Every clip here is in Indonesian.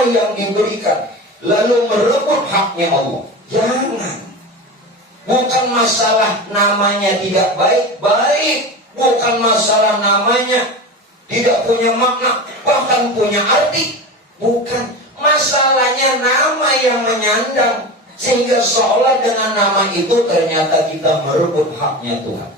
nama yang diberikan lalu merebut haknya Allah. Jangan. Bukan masalah namanya tidak baik. Bukan masalah namanya tidak punya makna, bahkan punya arti. Bukan. Masalahnya nama yang menyandang, sehingga seolah dengan nama itu ternyata kita merebut haknya Tuhan.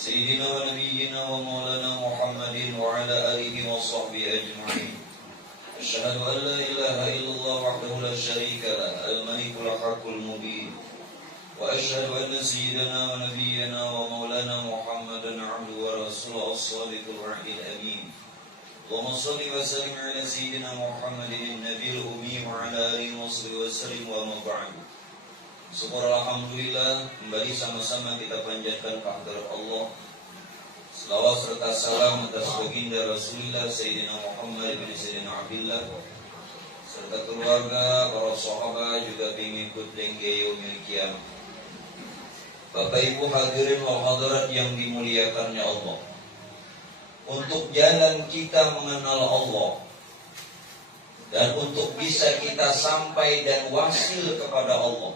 Sayyidina wa nabiyyina wa maulana Muhammadin wa ala alihi wa sahbihi ajma'in. Asyhadu an la ilaha illallah wahdahu la syarika lah, al-malikul haqqul mubin. Wa asyhadu anna sayyidina wa nabiyyana wa maulana Muhammadan 'abduhu wa rasuluhu as-sadiqul wa'dil amin. Allahumma shalli wa sallim ala sayyidina Muhammadin nabiyil ummi wa ala alihi wa sahbihi wa sallim wa ma ba'd. Syukur alhamdulillah, kembali sama-sama kita panjatkan kehadirat Allah. Selawat serta salam atas baginda Rasulullah Sayyidina Muhammad bin Sayyidina Abdullah, serta keluarga, para sahabat, juga pengikut hingga yaumil qiyamah. Bapak Ibu hadirin wal hadirat yang dimuliakannya Allah, untuk jalan kita mengenal Allah dan untuk bisa kita sampai dan wasil kepada Allah,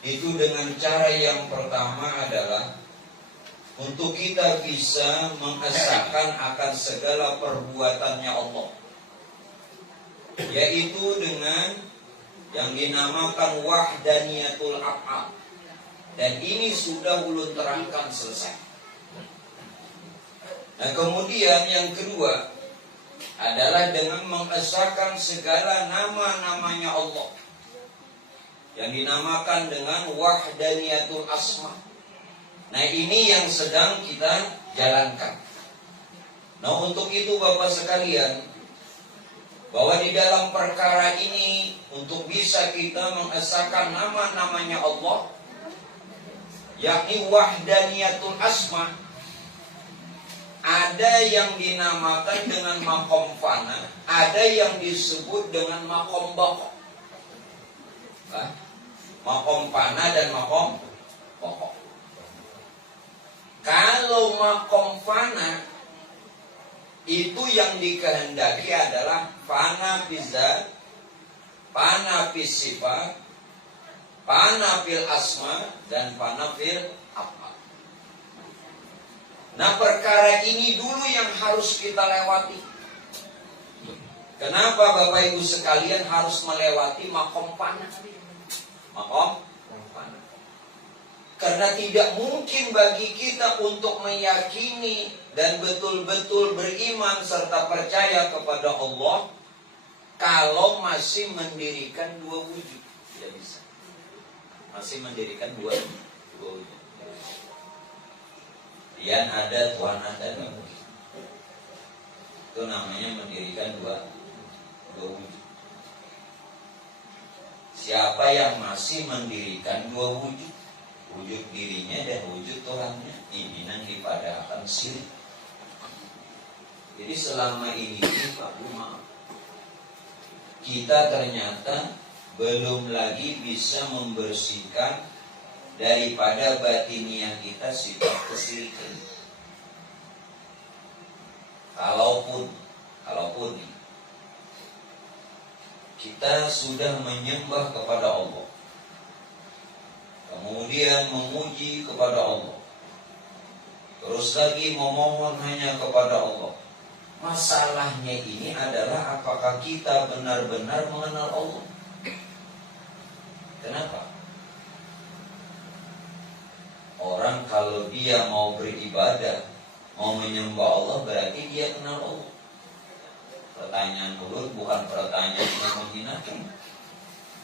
itu dengan cara yang pertama adalah untuk kita bisa mengesahkan akan segala perbuatannya Allah, yaitu dengan yang dinamakan wahdaniyatul af'al. Dan ini sudah ulun terangkan selesai. Nah, kemudian yang kedua adalah dengan mengesahkan segala nama-namanya Allah, yang dinamakan dengan wahdaniyatul asma. Nah, ini yang sedang kita jalankan. Nah, untuk itu Bapak sekalian, bahwa di dalam perkara ini untuk bisa kita mengesahkan nama-namanya Allah, yakni wahdaniyatul asma, ada yang dinamakan dengan maqam fana, ada yang disebut dengan maqam baqa. Maqam fana dan maqam pokok. Kalau maqam fana itu yang dikehendaki adalah fana bizat, fana fis sifat, fana fil asma, dan fana fil af'al. Nah, perkara ini dulu yang harus kita lewati. Kenapa Bapak Ibu sekalian harus melewati maqam fana? Maqam fana. Karena tidak mungkin bagi kita untuk meyakini dan betul-betul beriman serta percaya kepada Allah kalau masih mendirikan dua wujud. Tidak bisa. Masih mendirikan dua wujud. Yang ada Tuhan ada dua wujud. Itu namanya mendirikan dua wujud. Siapa yang masih mendirikan dua wujud, wujud dirinya dan wujud Tuhannya, pimpinan dipadahkan syirik. Jadi selama ini Pak Umar, kita ternyata belum lagi bisa membersihkan daripada batiniah kita sifat kesyirikan. Kalaupun kita sudah menyembah kepada Allah, kemudian memuji kepada Allah, terus lagi memohon hanya kepada Allah, masalahnya ini adalah apakah kita benar-benar mengenal Allah? Kenapa? Orang kalau dia mau beribadah, mau menyembah Allah, berarti dia kenal Allah. Pertanyaan dulu bukan pertanyaan yang menghinakan.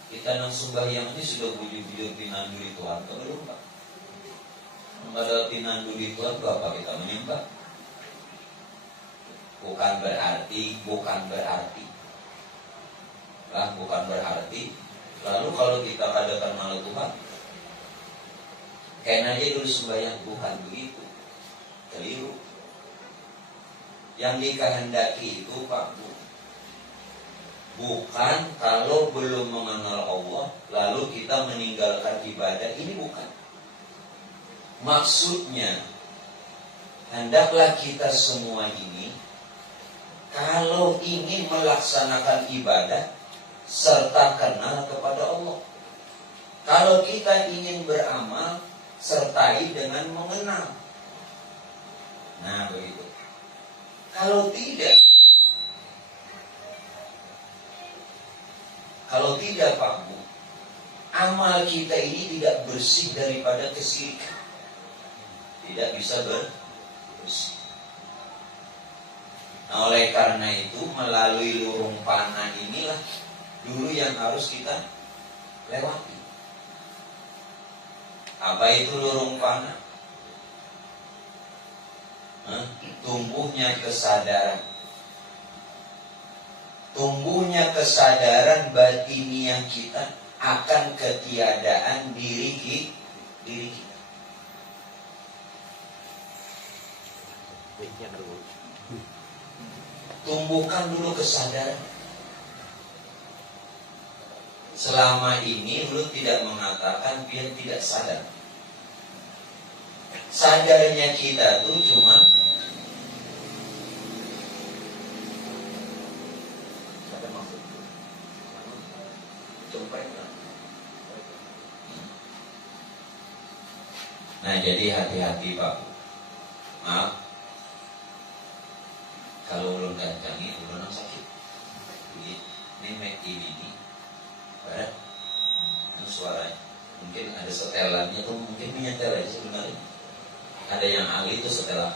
Kita nang sembahyang ini sudah bujur-bujur pinanduri Tuhan atau belum, Pak? Pada pinanduri Tuhan itu apa kita menyembah? Bukan berarti. Lalu kalau kita kadakan malah Tuhan, kayaknya aja dulu sembahyang, bukan begitu. Keliru. Yang dikehendaki itu Pak Bu, bukan kalau belum mengenal Allah lalu kita meninggalkan ibadah. Ini bukan maksudnya. hendaklah kita semua ini kalau ingin melaksanakan ibadah serta kenal kepada Allah. Kalau kita ingin beramal, sertai dengan mengenal. Nah, begitu. Kalau tidak Pak Bu, amal kita ini tidak bersih daripada kesyirikan. Tidak bisa bersih. Nah, oleh karena itu melalui lurung panah inilah dulu yang harus kita lewati. Apa itu lurung panah? Tumbuhnya kesadaran. Tumbuhnya kesadaran batiniah kita akan ketiadaan diri kita. Tumbuhkan dulu kesadaran. Selama ini lu tidak mengatakan biar tidak sadar. Sadarnya kita tuh cuma ada maksud. Nah, jadi hati-hati Pak. Maaf. Kalau ulun kancangi, ulun sakit. Ini make ini. Barat. Ini suaranya. Mungkin ada setelannya tuh, mungkin menyetel aja sebenarnya. Ada yang ahli itu setelan.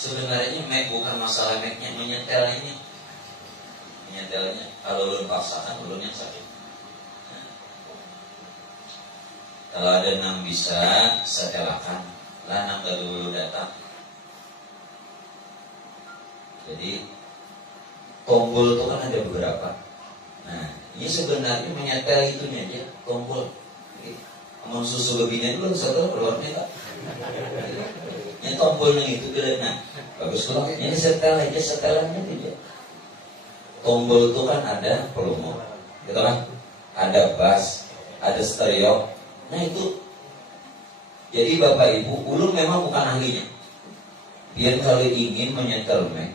Sebenarnya make bukan masalah make-nya, menyetelnya. Menyetelnya. Kalau ulun paksakan, ulun yang sakit. Kalau ada yang bisa setelakan, lah nang dulu datang. Jadi tombol itu kan ada beberapa. Nah, ini sebenarnya menyetel itunya aja, tombol. Amun susu lebihnya dulu setel keluarnya tak. Ini tombolnya itu kira. Nah, bagus kalau ini setel aja, setelannya tidak. Tombol itu kan ada volume, gitu kan? Ada bass, ada stereo. Nah itu. Jadi Bapak Ibu, ulun memang bukan ahlinya. Biar kalau ingin menyetel mic,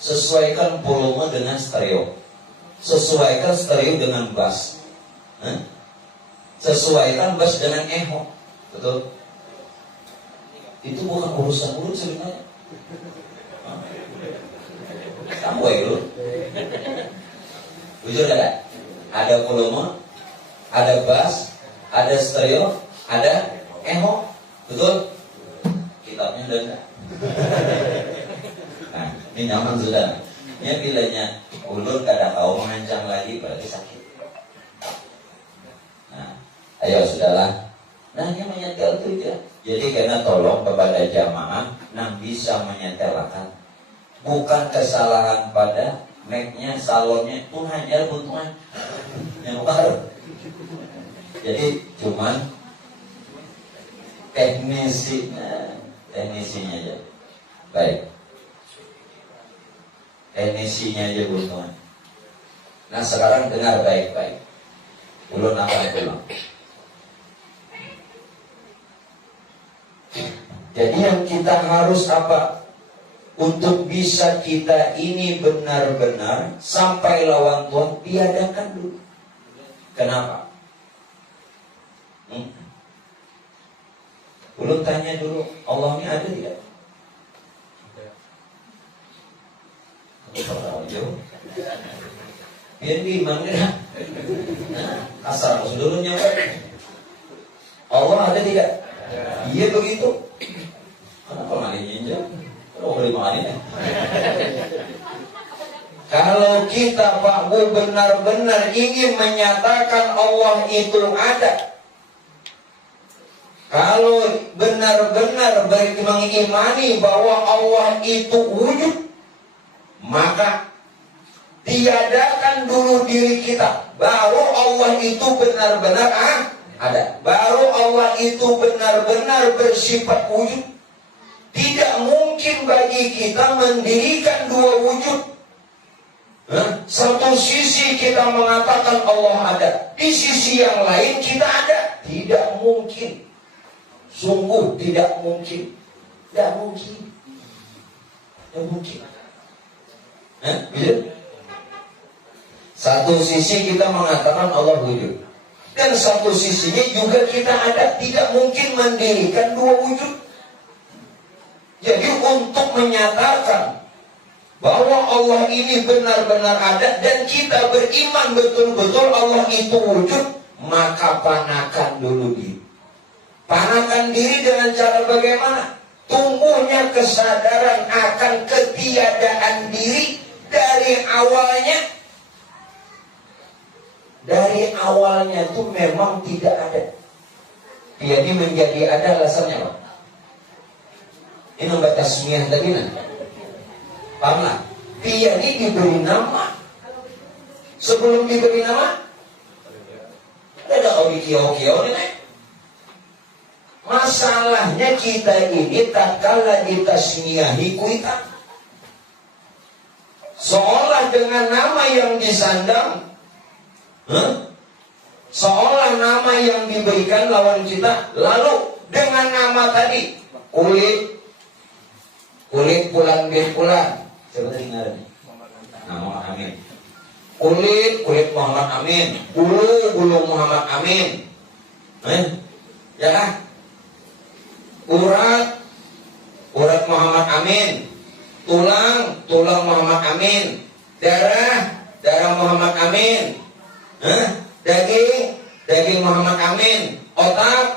sesuaikan volume dengan stereo. Sesuaikan stereo dengan bass. Sesuaikan bass dengan echo. Betul? Itu bukan urusan ulun sebenarnya. Kamu itu. Jujur ada? Ada volume, ada bass, ada stereo, ada echo. Betul? Kitabnya udah enggak? Nah, ini nyaman sudah. Ini bilanya ulun kada kau mengancam lagi berarti sakit. Nah, ayo sudahlah. Nah, ini menyetel itu aja. Jadi karena tolong kepada jamaah yang bisa menyetelkan. Bukan kesalahan pada mic-nya, salonnya, itu hajar buntungan. Yang baru. Jadi cuman teknisinya aja. Baik. Teknisinya aja buntungan. Nah sekarang dengar baik-baik. Ulun akan pulang. Jadi yang kita harus apa? Untuk bisa kita ini benar-benar sampai lawan Tuhan, tiadakan dulu. Kenapa? Ulun tanya dulu, Allah ini ada tidak? Biar gimana? Asal dulunya Allah ada tidak? Iya begitu. Kenapa malingnya? Kalau beli malingnya? Kalau kita Pak Bu benar-benar ingin menyatakan Allah itu ada, kalau benar-benar mengimani bahwa Allah itu wujud, maka tiadakan dulu diri kita. Baru Allah itu benar-benar ada. Baru Allah itu benar-benar bersifat wujud. Tidak mungkin bagi kita mendirikan dua wujud. Satu sisi kita mengatakan Allah ada, di sisi yang lain kita ada. Tidak mungkin. Sungguh tidak mungkin. Tidak mungkin. Tidak mungkin. Bila? Satu sisi kita mengatakan Allah wujud, dan satu sisinya juga kita ada, tidak mungkin mendirikan dua wujud. Jadi untuk menyatakan bahwa Allah ini benar-benar ada dan kita beriman betul-betul Allah itu wujud, maka panakan dulu diri. Panakan diri dengan cara bagaimana? Tumbuhnya kesadaran akan ketiadaan diri dari awalnya. Dari awalnya itu memang tidak ada. Jadi menjadi ada alasannya apa? Ini obat tasmiyah tadi kan? Pahamlah? Dia ini diberi nama. Sebelum diberi nama, ada kio-kio ini. Masalahnya kita ini tak kalah ditasmiyahi kuitan. Seolah dengan nama yang disandang, seolah nama yang diberikan lawan kita, lalu dengan nama tadi kulit bulan bin bulan. Siapa tadi ngarannya? Muhammad Amin. Kulit Muhammad Amin. Bulu Muhammad Amin. Ya kan? Urat Muhammad Amin. Tulang Muhammad Amin. Darah Muhammad Amin. Daging Muhammad Amin. Otak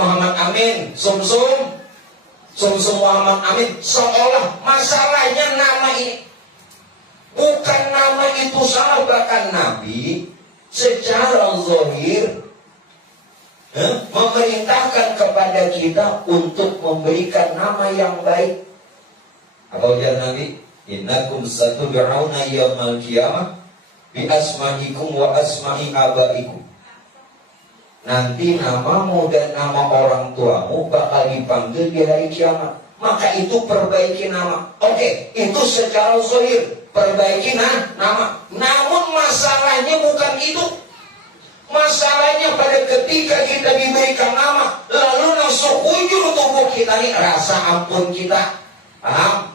Muhammad Amin. Sumsum Muhammad Amin. Seolah masalahnya nama ini, bukan nama itu salah. Bahkan Nabi secara zahir memerintahkan kepada kita untuk memberikan nama yang baik. Apa ujar Nabi? Innakum satud'auna yaumal qiyamah bi asma'ikum wa asma'i abaikum. Nanti namamu dan nama orang tuamu bakal dipanggil di hari kiamat. Maka itu perbaiki nama. Oke, itu secara zahir perbaiki nama. Namun masalahnya bukan itu. Masalahnya pada ketika kita diberikan nama, lalu langsung ujur tubuh kita ini rasa ampun kita. Paham?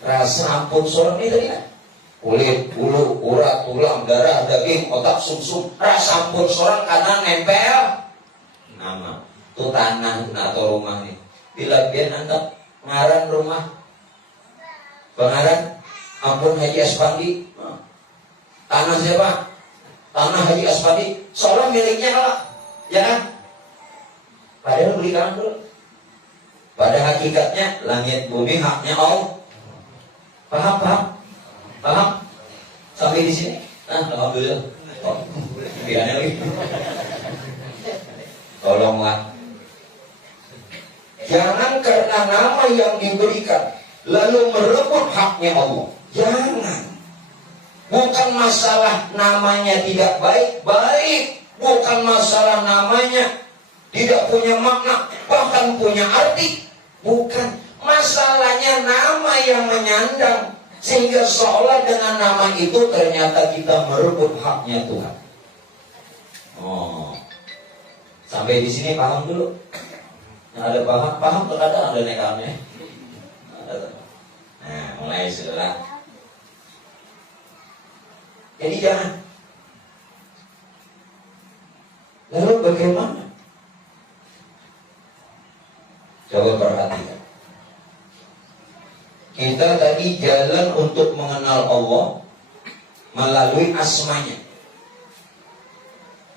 Rasa ampun seorang ini tadi kan? Kulit, bulu, urat, tulang, darah, daging, otak, sumsum. Rasa ampun seorang karena nempel nama. Itu tanah atau rumah nih. Bila dia nanti ngaran rumah, pengaran ampun Haji Aspandi. Tanah siapa? Tanah Haji Aspandi. Seolah miliknya lah, ya kan? Padahal beli tanah dulu. Pada hakikatnya langit bumi haknya Allah. Paham? Sampai di sini? Alhamdulillah. Pikirannya lagi. Tolonglah. Jangan karena nama yang diberikan lalu merebut haknya Allah. Jangan. Bukan masalah namanya tidak baik. Bukan masalah namanya tidak punya makna, bahkan punya arti. Bukan. Masalahnya nama yang menyandang, sehingga seolah dengan nama itu ternyata kita merebut haknya Tuhan. Sampai di sini paham dulu. Yang ada paham terkadang ada nekamnya. Nah, mulai sudah. Jadi jangan. Lalu bagaimana? Coba perhatikan. Kita tadi jalan untuk mengenal Allah melalui asmanya.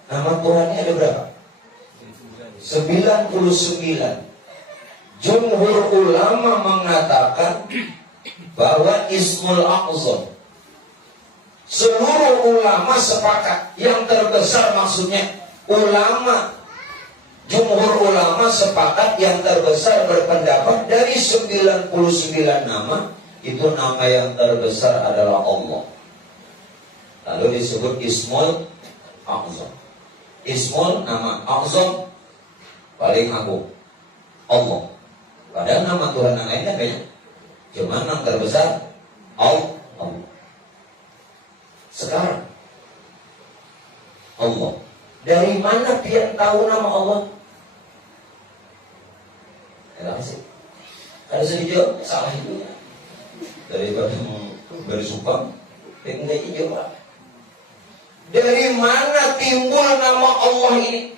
Nama Tuhannya ada berapa? 99. Jumhur ulama mengatakan bahwa Ismul A'zam. Seluruh ulama sepakat. Yang terbesar maksudnya ulama. Jumhur ulama sepakat yang terbesar berpendapat dari 99 nama, itu nama yang terbesar adalah Allah. Lalu disebut Ismul A'zam. Ismul nama A'zam paling agung, Allah. Padahal nama Tuhan yang lainnya banyak, cuma yang terbesar Allah. Sekarang Allah, dari mana dia tahu nama Allah? Terima kasih. Ada sedih salah itu. Daripada beri sumpah, enggak jawab. Dari mana timbul nama Allah ini?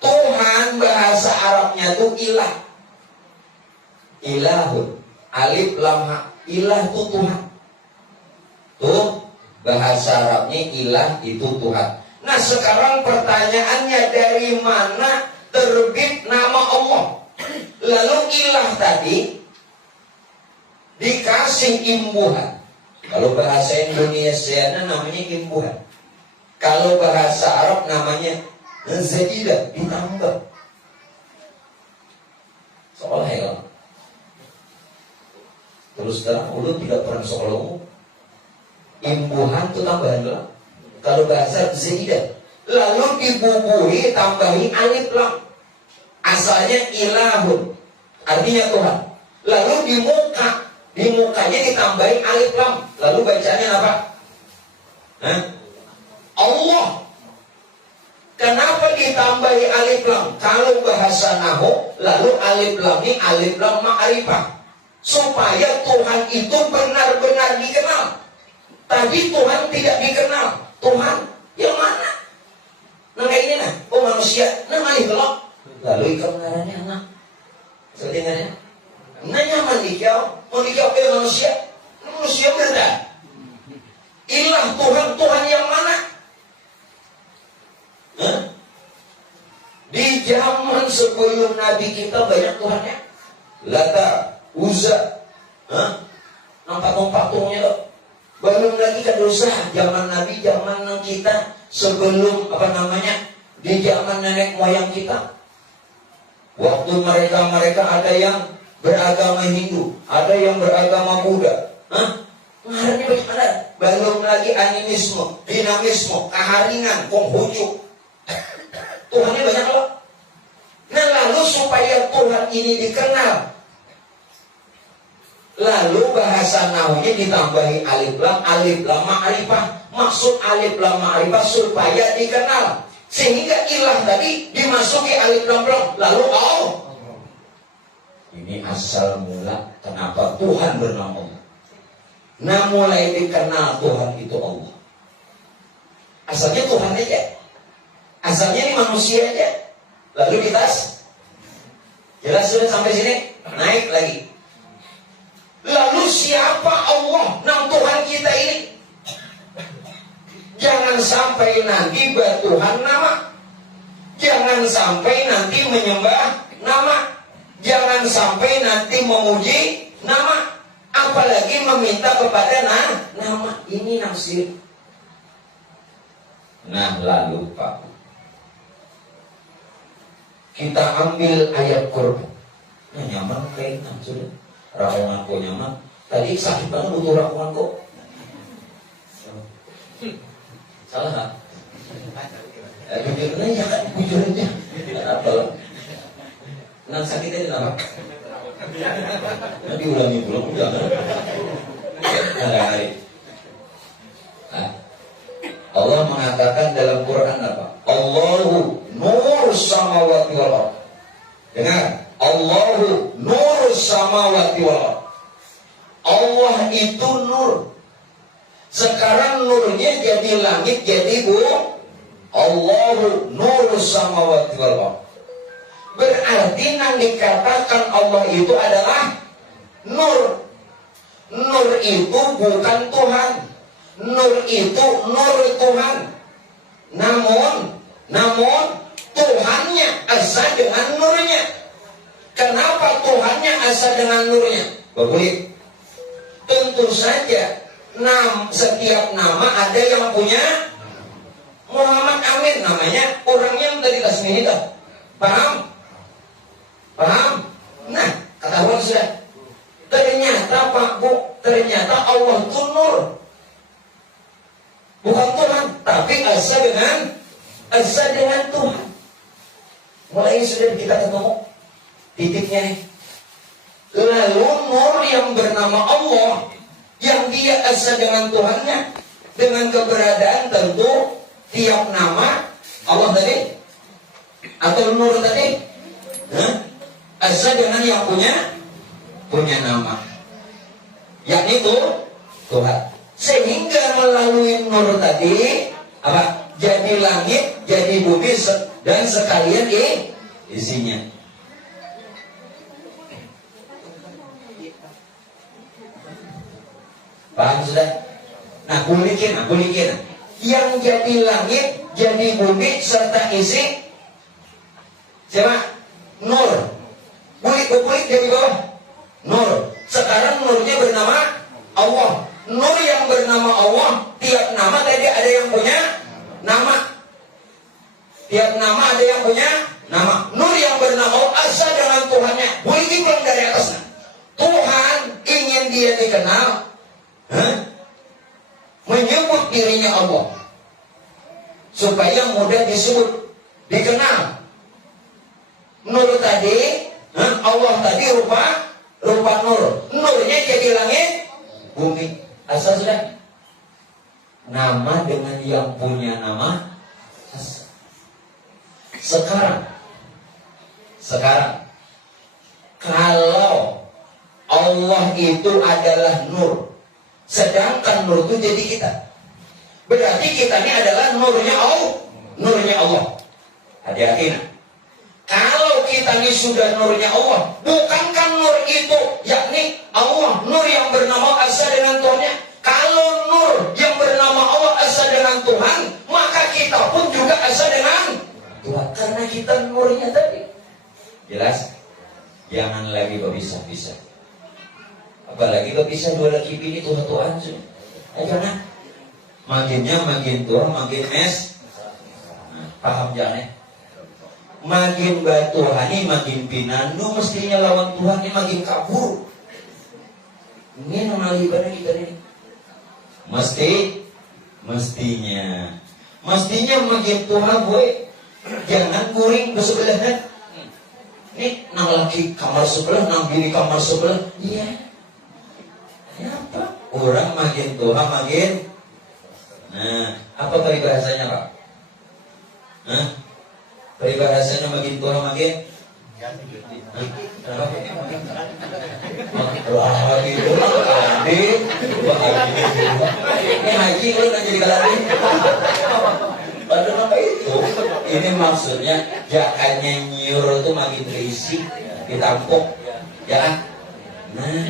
Tuhan bahasa Arabnya itu ilah. Ilahun, alif lam ha. Ilah itu Tuhan. Tuh bahasa Arabnya ilah itu Tuhan. Nah sekarang pertanyaannya, dari mana terbit nama Allah? Lalu ilah tadi dikasih imbuhan. Kalau bahasa Indonesia namanya imbuhan. Kalau bahasa Arab namanya zaidah, ditambah. Seolah ya. Terus terang, ulun tidak pernah seolah imbuhan itu tambahan lah. Kalau bahasa zaidah, lalu dibubuhi tambahi alif lam. Asalnya ilahun, artinya Tuhan. Lalu di mukanya ditambahi alif lam. Lalu bacanya apa? Allah. Kenapa ditambahi alif lam? Kalau bahasa nahwu, lalu alif lam ini alif lam ma'rifah, supaya Tuhan itu benar-benar dikenal. Tadi Tuhan tidak dikenal. Tuhan yang mana? Nah kayak ini nah, oh manusia, nama itu loh. Lalu ikan ngarannya anak. Seperti ngarannya. Nah nyaman dikau, mau dikau manusia. Manusia benar. Ilah Tuhan yang mana? Di zaman sebelum Nabi kita banyak Tuhannya. Lata, Uzza, patung-patungnya loh. Belum lagi kan dosa zaman Nabi, zaman kita sebelum di zaman nenek moyang kita. Waktu mereka ada yang beragama Hindu, ada yang beragama Buddha. Ngarannya bagaimana? Belum lagi animisme, dinamisme, keharingan, Konghucu. Tuhannya banyak loh. Nah lalu supaya Tuhan ini dikenal, lalu bahasa nahwunya ditambahi alif lam ma'rifah. Maksud alif lam ma'rifah supaya dikenal. Sehingga ilah tadi dimasuki alif lam lalu Allah. Ini asal mula kenapa Tuhan bernama Allah. Nah mulai dikenal Tuhan itu Allah. Asalnya Tuhan aja. Asalnya ini manusia aja. Lalu ditas. Jelas sudah sampai sini? Naik lagi. Lalu siapa Allah? Nah Tuhan kita ini. Jangan sampai nanti bertuhan nama. Jangan sampai nanti menyembah nama. Jangan sampai nanti memuji nama. Apalagi meminta kepada nama. Ini nafsir. Nah lalu Pak, kita ambil ayat Quran. Nah nyaman kaitan sudah. Rakungan kok nyaman. Tadi sakit banget butuh rakungan kok. Salah nggak? Jujur aja kan, jujur aja. Apa lah? Nah sakitnya kenapa? Nanti ulangi belum jangan. Allah mengatakan dalam Quran apa? Allahu nur samawati wal ardh. Dengar, Allahu nur samawati wal ardh. Allah itu nur. Sekarang nurnya jadi langit, jadi bumi. Allahu nur samawati wal ardh. Berarti yang dikatakan Allah itu adalah nur. Nur itu bukan Tuhan. Nur itu nur Tuhan. Namun Tuhannya asa dengan nurnya. Kenapa Tuhannya asa dengan nurnya? Bapak, tentu saja setiap nama ada yang punya. Muhammad Amin namanya, orangnya yang tadi tasmin itu. Paham? Nah, ketahuan sudah. Ternyata Pak Bu, ternyata Allah itu nur. Bukan Tuhan, tapi asa dengan Tuhan. Mulai sudah kita ketemu titiknya. Lalu nur yang bernama Allah, yang dia asa dengan Tuhannya, dengan keberadaan tentu tiap nama Allah tadi atau nur tadi, azza dengan yang punya nama, yakni itu Tuhan. Sehingga melalui nur tadi apa? Jadi langit, jadi bumi dan sekalian isinya. Paham sudah? Nah, kulikin. Yang jadi langit, jadi bumi serta isi siapa? Nur. Kulik dari bawah. Nur. Sekarang nurnya bernama Allah. Nur yang bernama Allah, tiap nama tadi ada yang punya nama. Tiap nama ada yang punya nama. Nur yang bernama Allah asa dengan Tuhannya. Kulik dari atasnya. Tuhan ingin dia dikenal, menyebut dirinya Allah supaya mudah disebut, dikenal. Nur tadi, Allah tadi rupa nur. Nurnya jadi langit, bumi. Asal sudah. Nama dengan yang punya nama. Sekarang kalau Allah itu adalah nur, sedangkan nur itu jadi kita, berarti kita ini adalah nurnya Allah. Hati-hati. Kalau kita ini sudah nurnya Allah, bukankah nur itu yakni Allah, nur yang bernama asa dengan Tuhannya? Kalau nur yang bernama Allah asa dengan Tuhan, maka kita pun juga asa dengan Tuhan, karena kita nurnya tadi. Jelas? Jangan lagi berpisah-pisah. Apalagi berpisah dua laki bini Tuhan sudah. Jangan. Makin tua makin mes. Nah, paham jangan? Makin batuhani makin pinandu, mestinya lawan Tuhan ini makin kabur. Ini nonali ibadah kita ini. Mestinya makin Tuhan boy. Jangan kuring ke sebelahnya. Ini nang laki kamar sebelah, nang bini kamar sebelah. Iya. Kenapa? Orang makin Tuhan makin. Nah, apa peribahasanya Pak? Peribahasanya makin tua makin. Wah, gitu lah, ini haji lu nggak jadi galadi. Padahal apa itu? Ini maksudnya jakannya nyur itu makin terisi, ditampuk, ya. Nah,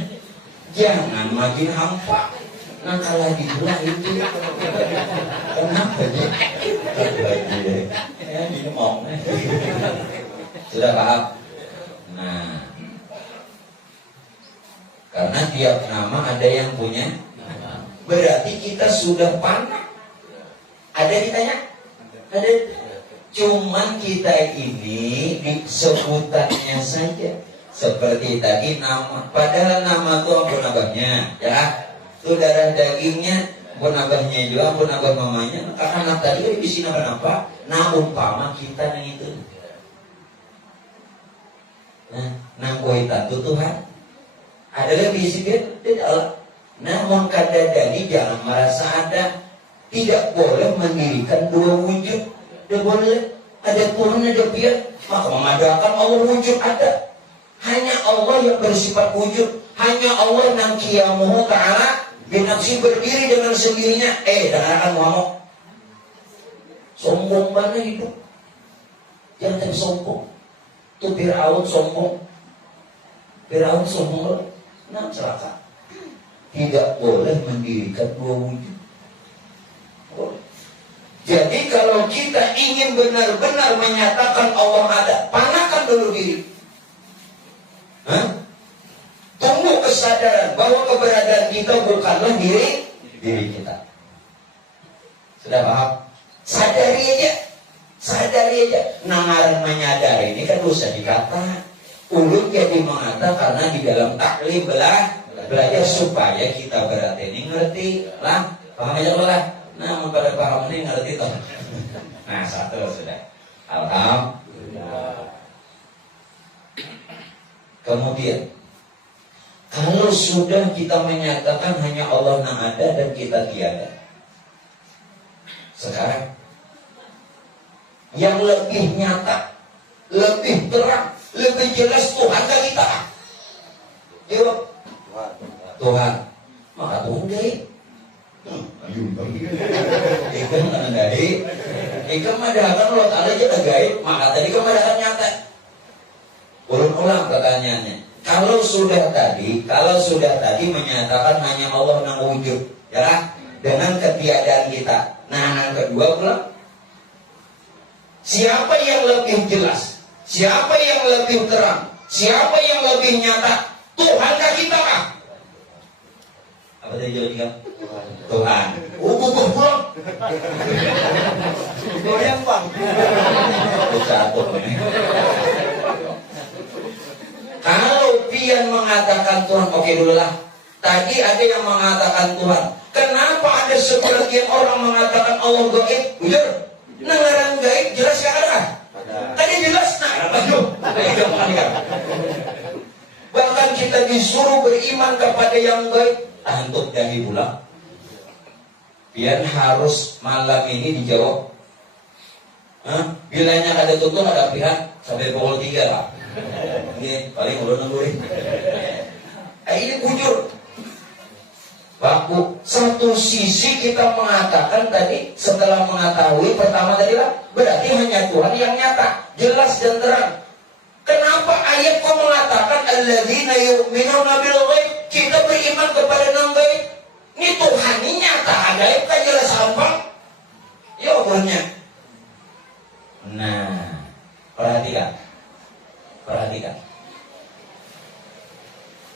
jangan makin hampa. Nah, kalau dibilang itu kenapa ya? Ya, ini mau. Sudah paham? Nah, karena tiap nama ada yang punya. Berarti kita sudah pandai. Ada ditanya? Ada. Cuman kita ini sebutannya saja. Seperti tadi nama. Padahal nama itu apa nabahnya? Ya. Itu darah dagingnya, pun abahnya juga, pun abah mamanya. Karena anak tadi kan di sini apa? Nah umpama kita yang itu. Nah kuitan itu Tuhan. Adalah bisi tidak Allah. Namun kadang-kadang jangan merasa ada. Tidak boleh mendirikan dua wujud. Tidak boleh. Ada Tuhan, ada pihak. Maka mengadakan Allah wujud ada. Hanya Allah yang bersifat wujud. Hanya Allah yang qiyamuhu ta'ala binafsi berdiri dengan sendirinya. Dengarkan Muhammad. Sombong mana hidup? Jangan sombong. Itu Fir'aun sombong. Nah celaka. Tidak boleh mendirikan dua wujud. Jadi kalau kita ingin benar-benar menyatakan Allah ada, panakan dulu diri. Tunggu kesadaran bahwa keberadaan kita bukanlah diri kita. Sudah paham? Sadari aja. Nangaran menyadari ini kan usah dikata. Ulun jadi mengata karena di dalam taklim belajar supaya kita berarti ini ngerti lah. Paham aja lah. Nah, pada paham ini ngerti toh. Nah, satu sudah. Alhamdulillah. Kemudian kalau sudah kita menyatakan hanya Allah yang ada dan kita tiada. Sekarang yang lebih nyata, lebih terang, Lebih jelas Tuhan gak kita? Jawab. Tuhan. Maka Tuhan gaib. Ikan mana gaib? Ikan madahakan Allah Ta'ala aja udah gaib. Maka tadi kan madahakan nyata. Ulang-ulang pertanyaannya. Kalau sudah tadi menyatakan hanya Allah yang wujud, ya, dengan ketiadaan kita. Nah, yang kedua pula, siapa yang lebih jelas? Siapa yang lebih terang? Siapa yang lebih nyata? Tuhan kah kita kah? Apa tadi jawabnya? Tuhan. Butuh pulang. Goyang bang. Jatuh. Kalau pian mengatakan Tuhan, oke dulu lah. Tadi ada yang mengatakan Tuhan. Kenapa ada sebagian orang mengatakan Allah gaib? Jujur, nengaran gaib jelas gak ada? Tadi jelas, bahkan kita disuruh beriman kepada yang gaib. Antuk dari pula. Pian harus malam ini dijawab. Bilanya ada tutup ada pihak sampai pukul 3 lah. Ini paling udah nungguin. Ini bujur. Waktu satu sisi kita mengatakan tadi, setelah mengetahui pertama tadi lah, berarti hanya Tuhan yang nyata, jelas dan terang. Kenapa ayat kau mengatakan alladzina yu'minuna bil ghaib? Kita beriman kepada yang gaib. Ini Tuhan ini nyata, gaib kan jelas apa? Jawabannya. Nah, perhatikan.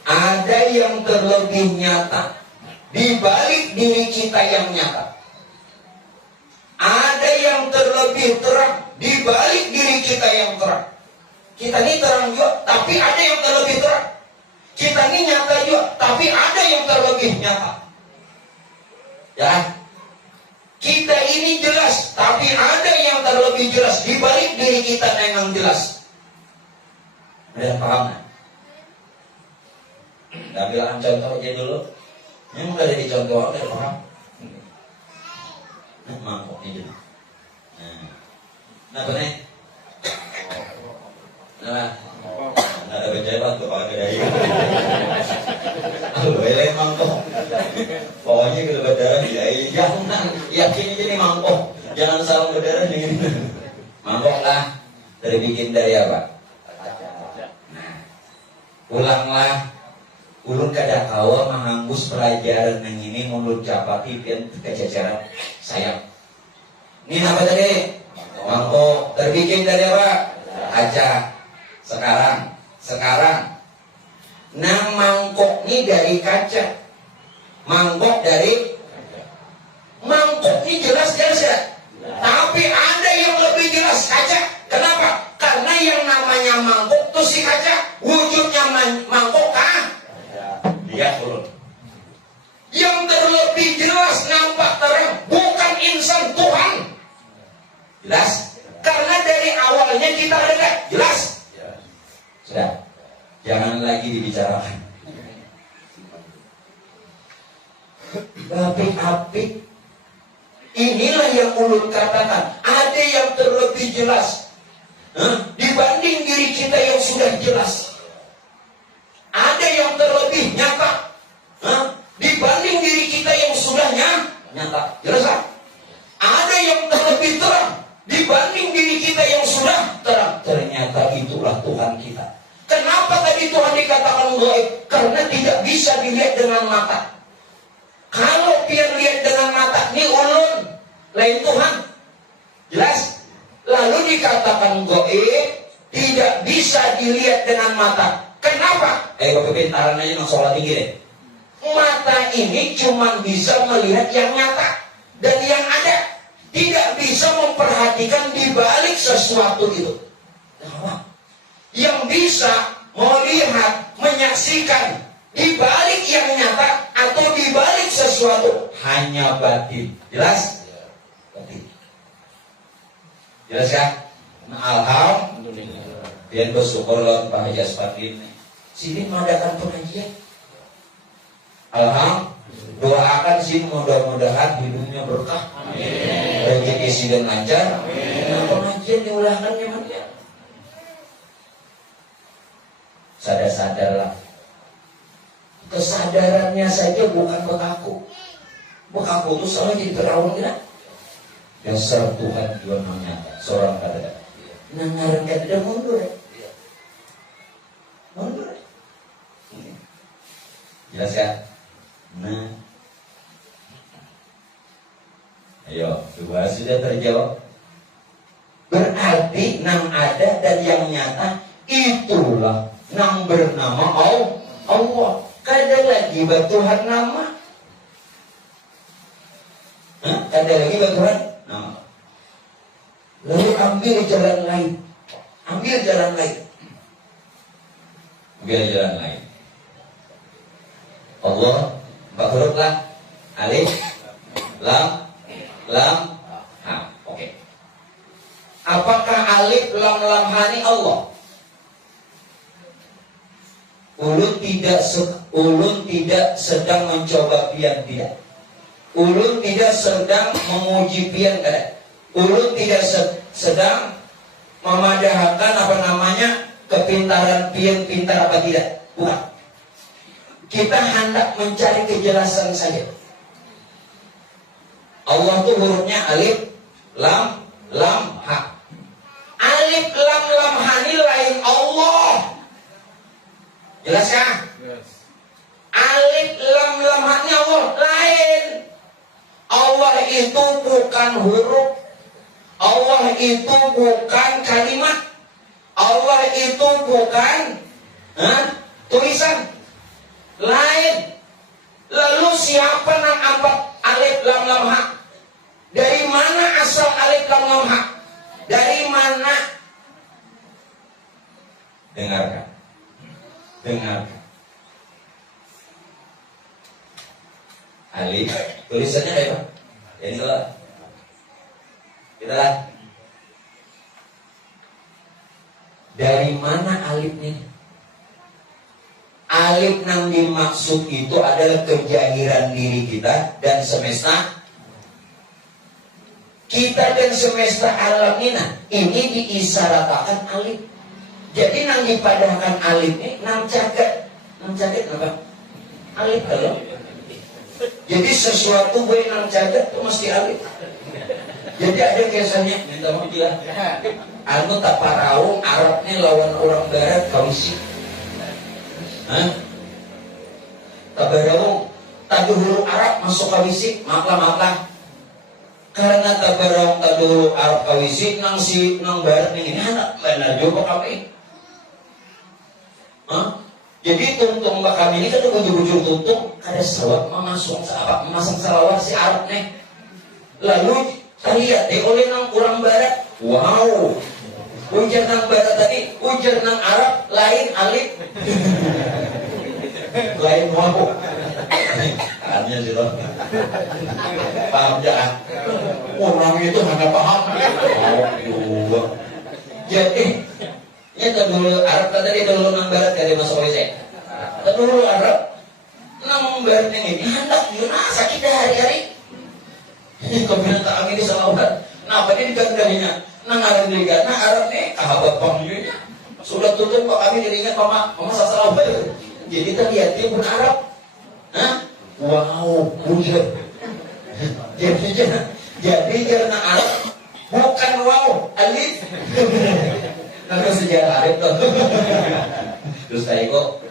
Ada yang terlebih nyata di balik diri kita yang nyata. Ada yang terlebih terang di balik diri kita yang terang. Kita ini terang juga, tapi ada yang terlebih terang. Kita ini nyata juga, tapi ada yang terlebih nyata. Ya, kita ini jelas, tapi ada yang terlebih jelas di balik diri kita yang jelas. Ada yang paham nggak? Ambil contoh aja dulu. Yang udah ada di contoh, ada yang paham? Nah, mangkok ini dulu. Nah, apa nih? Nah, ada pejabat tuh pakai dari. Boleh mangkok. Pokoknya kalau berdarah ya, jangan yakin aja nih mangkok. Jangan salah berdarah nih. Mangkok lah. Terbikin dari apa? Ulanglah ulun kada kawa menghanggus pelajaran yang ini mulut capati pian kececeran sayang. Ini apa tadi? Mangkok. Terbikin dari apa? Kaca. Sekarang nang mangkok ini dari kaca. Mangkok dari mangkok ini jelas ya. Tapi ada yang lebih jelas kaca. Kenapa? Karena yang namanya mangkok itu si kaca. Wujudnya mangkok kah? Lihat turun. Yang terlebih jelas nampak terang bukan insan Tuhan. Jelas? Karena dari awalnya kita ada jelas. Sudah. Jangan lagi dibicarakan. Apik-apik. Inilah yang ulun katakan. Ada yang terlebih jelas dibanding diri kita yang sudah jelas. Ada yang terlebih nyata dibanding diri kita yang sudah nyata. Jelas kan? Ada yang terlebih terang dibanding diri kita yang sudah terang. Ternyata itulah Tuhan kita. Kenapa tadi Tuhan dikatakan gaib? Karena tidak bisa dilihat dengan mata. Kalau pian lihat dengan mata, ini ulun, lain Tuhan. Jelas? Lalu dikatakan gaib, tidak bisa dilihat dengan mata. Kenapa? Kepintaran aja nang sholat tinggi deh. Mata ini cuma bisa melihat yang nyata dan yang ada. Tidak bisa memperhatikan di balik sesuatu itu. Yang bisa melihat, menyaksikan di balik yang nyata atau di balik sesuatu hanya batin. Jelas? Batin. Jelas kan? Nah, alhamdulillah. Biar bersyukur lawan Pak Haji Aspadin. Sini mengadakan pengajian. Alhamdulillah. Doakan sini mudah-mudahan hidupnya berkah. Amin. Rezeki sini lancar. Amin. Nah, pengajian diulangkan gimana? Sadar-sadarlah. Kesadarannya saja bukan bekaku. Bekaku itu selalu jadi Firaun kita. Dasar Tuhan Tuhan menyata. Seorang kata, nangaran kata mundur. Mundur. Jelas ya? Nah. Ayo, dua sudah terjawab. Berarti nang ada dan yang nyata itulah nang bernama Allah. Kada lagi bertuhan nama. Kada lagi bertuhan nama. Lalu ambil jalan lain. Ambil jalan lain. Ambil jalan lain. Allah, empat huruf lah. Alif, lam, ha. Oke. Apakah alif, lam, ha ini Allah? Ulun tidak sedang mencoba pian, tidak. Ulun tidak sedang memuji pian, tidak. Ulun tidak sedang memadahkan kepintaran pian pintar apa tidak. Bukan. Kita hendak mencari kejelasan saja. Allah itu hurufnya alif, lam, ha. Alif, lam, ha ini lain Allah. Jelas ya? Yes. Alif, lam, ha ini Allah lain. Allah itu bukan huruf. Allah itu bukan kalimat. Allah itu bukan tulisan. Lain. Lalu siapa yang ambat alif, lam, ha? Dari mana asal alif, lam, ha? Dari mana? Dengarkan. Alif, tulisannya ada apa? Ini kalau kita lah. Dari mana alifnya? Alif yang dimaksud itu adalah kejahiran diri kita dan semesta. Kita dan semesta alam ini diisyaratkan alif. Jadi nang dipadahkan alif ini nang caket apa? Alif kalau. Jadi sesuatu gue nang caket itu mesti alif. Jadi ada kesannya minta maaf ya. Anu tak paraung Arab ini lawan orang barat kawisi. Tabarong taduhulu Arab masuk kawisi, maaf. Karena tabarong taduhulu Arab kawisi nang barat ini anak benar juga kami. Jadi tuntung kami ini kan ujung-ujung tuntung ada selawat memasang selawat si Arab nih. Lalu lihat deh oleh nang orang barat, wow. Ujar nang barat tadi, ujar nang Arab lain alif. Lain wow. Artinya sih loh. Paham jangan? Orang itu hanya paham. Jadi ini dulu Arab tadi dulu nang barat dari masuk WC. Dulu Arab nang barat ini hendak sakit hari-hari. Ini kemudian tak angin di salawat. Nah, apa ini digandainya? Nang Arab dilihat, nah Arab nih kahabat pangjunya. Sudah tutup kok kami diringat mama salawat. Jadi kita lihat dia pun Arab. Wow, bujar. Jadi karena Arab bukan wow, alif. Nanti sejarah Arab tuh. Terus saya kok.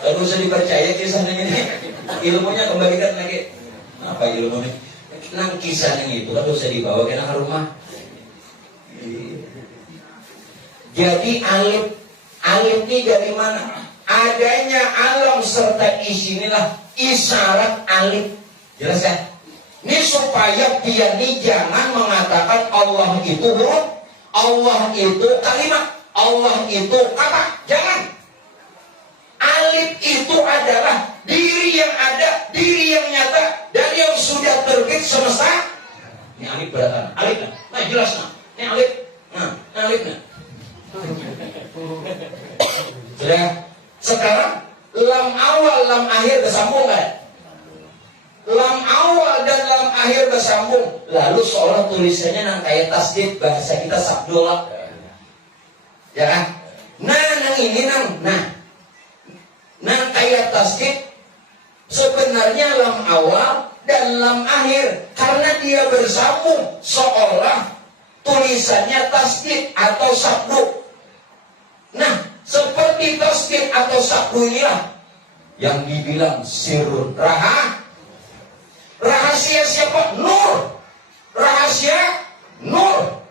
Kalau bisa dipercaya kisahnya ini, ilmunya kembalikan lagi. Apa ilmunya? Nang kisahnya itu kan bisa dibawa ke rumah. Jadi alif ini dari mana? Adanya alam serta isinilah isyarat alif. Jelas ya? Ini supaya dia ini jangan mengatakan Allah itu huruf, Allah itu kalimat, Allah itu kata. Jangan. Alif itu adalah diri yang ada, diri yang nyata, dan yang sudah terbit semesta. Ini alif beratan. Alif. Nah jelas nah. Ini alif. Nah, alif. Sudah. Sekarang lam awal, lam akhir bersambung kan? Lam awal dan lam akhir bersambung. Lalu seolah tulisannya nang kayak tasdid bahasa kita sabdola. Ya kan? Nang ini nang kayak tasdid sebenarnya lam awal dan lam akhir karena dia bersambung seolah tulisannya tasdid atau sabdu. Nah, seperti tasdid atau sabdu inilah yang dibilang sirrun rahasia siapa? Nur. Rahasia nur.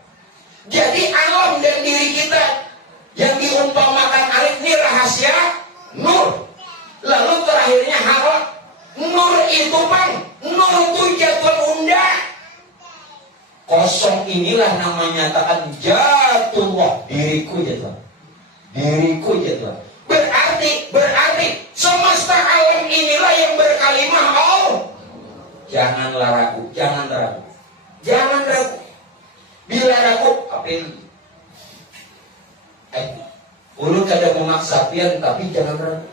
Jadi alam dan diri kita yang diumpamakan alif ini rahasia nur. Lalu terakhirnya harap. Nur itu bang, nur itu jatuh unda. Kosong inilah namanya nyatakan jatullah, diriku jatuh. Diriku jatuh. Berarti semesta alam inilah yang berkalimah Allah. Janganlah ragu, jangan ragu. Bila ragu, apel. Ulu kada memaksa pian, tapi jangan ragu.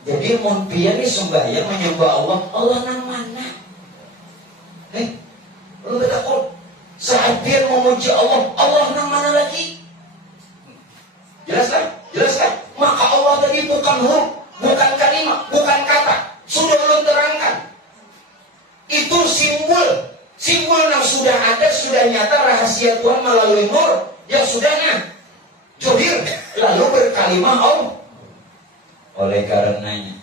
Jadi mun pian ni sembahyang menyembah Allah nang mana? Lu takut saat pian memuji Allah nang mana lagi? Jelaskan. Maka Allah tadi bukan huruf, bukan kalimat, bukan kata. Sudah belum terangkan. Itu simbol yang sudah ada, sudah nyata rahasia Tuhan melalui nur yang sudahnya jodir lalu berkalimah Allah. Oleh karenanya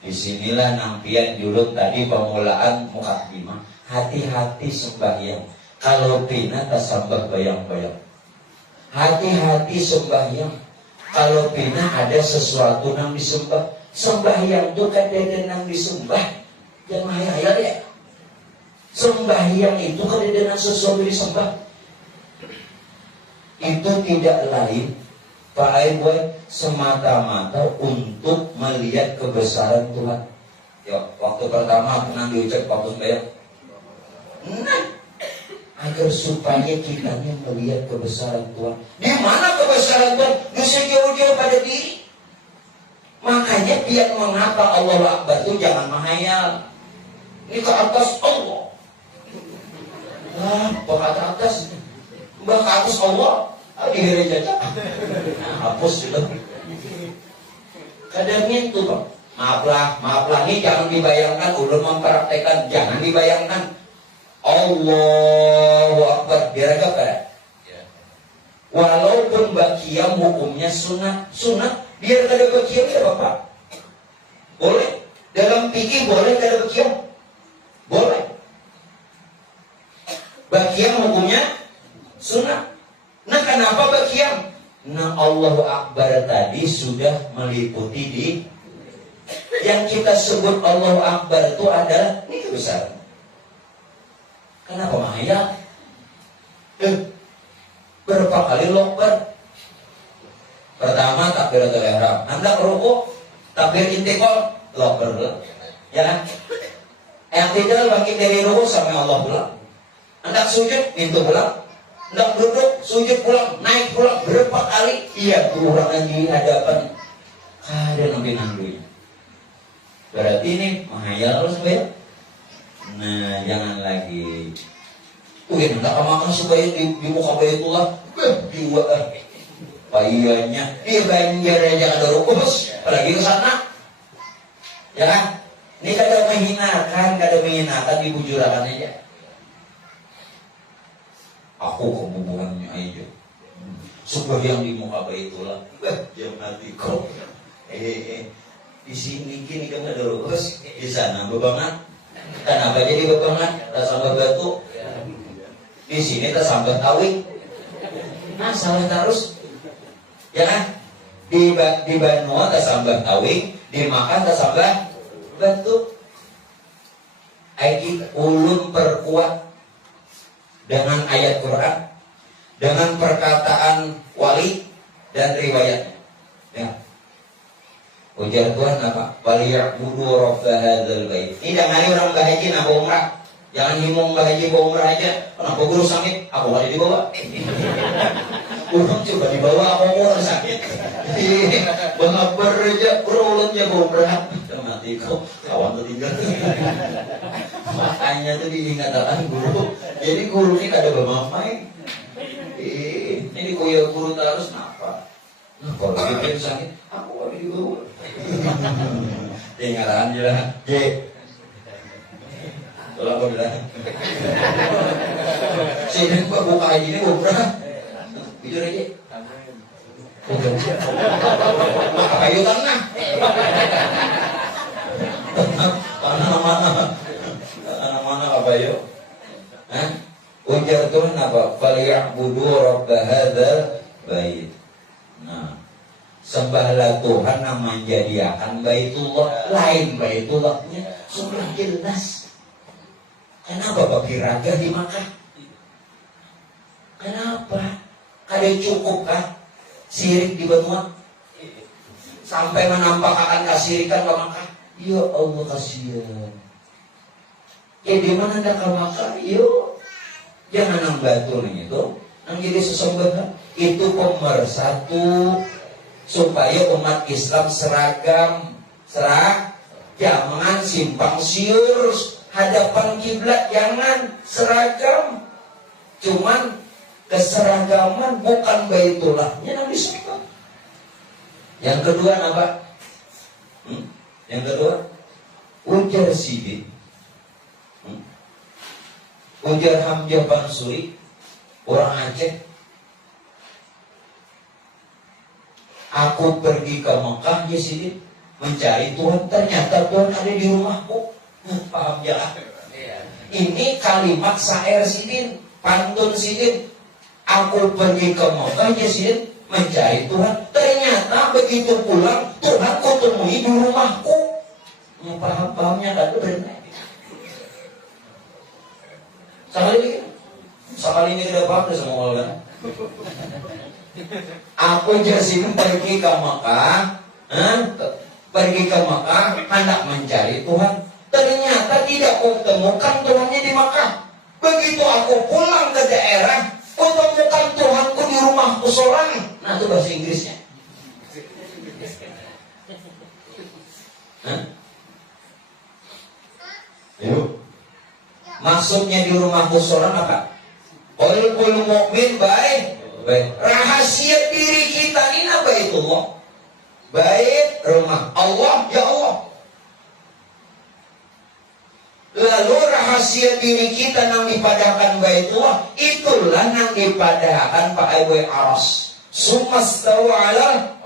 disinilah nampian julung tadi pemulaan mukadimah. Hati-hati sembahyang. Kalau pina tasambah bayang-bayang. Hati-hati sembahyang. Kalau pina ada sesuatu yang disembah. Sembahyang itu kadang yang disembah. Jangan hayal ya. Sembahyang itu kadang sesuatu disembah. Itu tidak lain Pak Aiboy semata-mata untuk melihat kebesaran Tuhan. Ya, waktu pertama pernah diucap waktu sembahyang. Agar supaya kita melihat kebesaran Tuhan. Di mana kebesaran Tuhan? Bisa jauh-jauh pada diri. Makanya biar mengapa Allahu Akbar itu jangan menghayal. Ini ke atas Allah. Ke atas. Ke atas Allah. Di gereja aja. Hapus juga. Kadangnya itu Pak. Maaflah ini jangan dibayangkan. Ulun mempraktekan. Jangan dibayangkan. Allahu Akbar. Biar agak pada. Walaupun bakiyam hukumnya sunat. Biar ada bakiyam ya Bapak. Boleh. Dalam fikih boleh ada bakiyam. Boleh. Bakiyam hukumnya sunat. Nah kenapa bakiyam? Nah Allahu Akbar tadi sudah meliputi di yang kita sebut Allahu Akbar itu adalah ini kebesaran. Kenapa mahaya? Berapa kali Akbar? Pertama takbiratul ihram. Hendak rukuk, takbir intiqal, Akbar dulu. Ya kan? Yang tidak bangkit dari rukuk sampai Allah pulang. Hendak sujud, pintu pulang. Hendak duduk, sujud pulang, naik pulang. Berapa kali? Iya, kurang lagi hadapan. Ada nampi-nampinya. Berarti ini menghayal terus ya. Nah, jangan lagi. Hendak makan supaya di muka Baitullah. Jiwa payahnya. Di Banjar aja ada rukus. Apalagi ke sana. Ya kan? Ini kada menghinakan di bujurakan aja. Aku kebubuhannya aja. Sembahyang di muka Baitullah. Jam hati kok. Di sini kini kan ada rukus. Di sana bebangan. Kenapa jadi bebangan? Tak sambal batu. Di sini tak sambal tawing. Nah salah terus. Ya kan? Di Banua tak sambal tawing. Di Makan tak sambal batu. Ayat ulun perkuat dengan ayat Quran, dengan perkataan wali dan riwayatnya. Ya. Ujar Tuhan apa? Waliya'budu rabb hadzal bait. Ini jangan orang bahaji nak umrah. Jangan himung bahaji umrah aja. Kenapa guru sakit? Aku boleh dibawa. Guru coba dibawa aku umrah sakit. Bengabar aja urulutnya umrah. Mati kau kawan tertinggal. Makanya tuh diingatkan guru. Jadi guru ini kada bermain. ya guru terus kenapa? Nah, kalau dia sakit, aku ada di guru. Tinggalan aja lah. J. Kalau aku bilang, sini buka ini buka. Jujur aja. Ayo tanah. Mana apa yo? Ujar Tuhan apa? Falyabudu rabb hadzal bait. Nah, sembahlah Tuhan yang menjadikan Baitullah, lain Baitullahnya sudah jelas. Kenapa bagi raga di Makkah? Kenapa? Kada cukup kah sirik di Batuan? Sampai menampakkan kasirikan ke Makkah? Ya Allah kasihan. Ya di mana anda ke Makkah? Yuk, jangan nang batu nih itu, nang jadi sesembahan. Itu pemersatu supaya umat Islam seragam, jangan simpang siur. Hadapan kiblat jangan seragam. Cuman keseragaman bukan Baitullahnya yang disembah. Yang kedua apa? Yang kedua ujar Sidin. Ujar Hamzah Bansuri, orang Aceh. Aku pergi ke Mekah ya Sidin, mencari Tuhan. Ternyata Tuhan ada di rumahku. Paham ya? Ini kalimat syair Sidin, pantun Sidin. Aku pergi ke Mekah ya Sidin, mencari Tuhan. Ternyata begitu pulang Tuhan kutemui di rumahku. Paham-pahamnya kan benar. Sekali ini tidak paham semua kan. Aku Jasim pergi ke Mekah, pergi ke Mekah hendak mencari Tuhan. Ternyata tidak kutemukan Tuhannya di Mekah. Begitu aku pulang ke daerah, kutemukan Tuhanku di rumahku seorang. Nah itu bahasa Inggrisnya. Yuk. Maksudnya di rumahku seorang apa? Qalbul mu'min baik. Rahasia diri kita ini apa itu Allah? Baik rumah Allah, ya Allah. Lalu rahasia diri kita yang dipadahkan Baitullah, itulah yang dipadahkan Pak Ibu Aras. Sumastawa ala,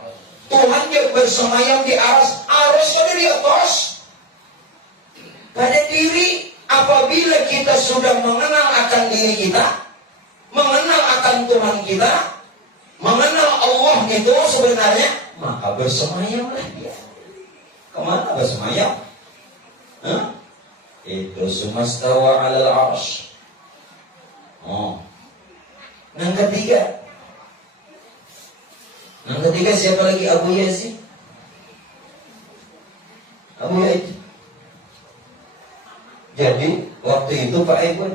Tuhan yang bersemayam di aras. Aras ada di atas. Pada diri, apabila kita sudah mengenal akan diri kita, mengenal akan Tuhan kita, mengenal Allah itu sebenarnya, maka bersemayamlah dia. Kemana bersemayam? Itu sumastawa alal arsh. Yang ketiga siapa lagi? Abu Yazid. Abu Yazid. Jadi waktu itu Pak Ibu,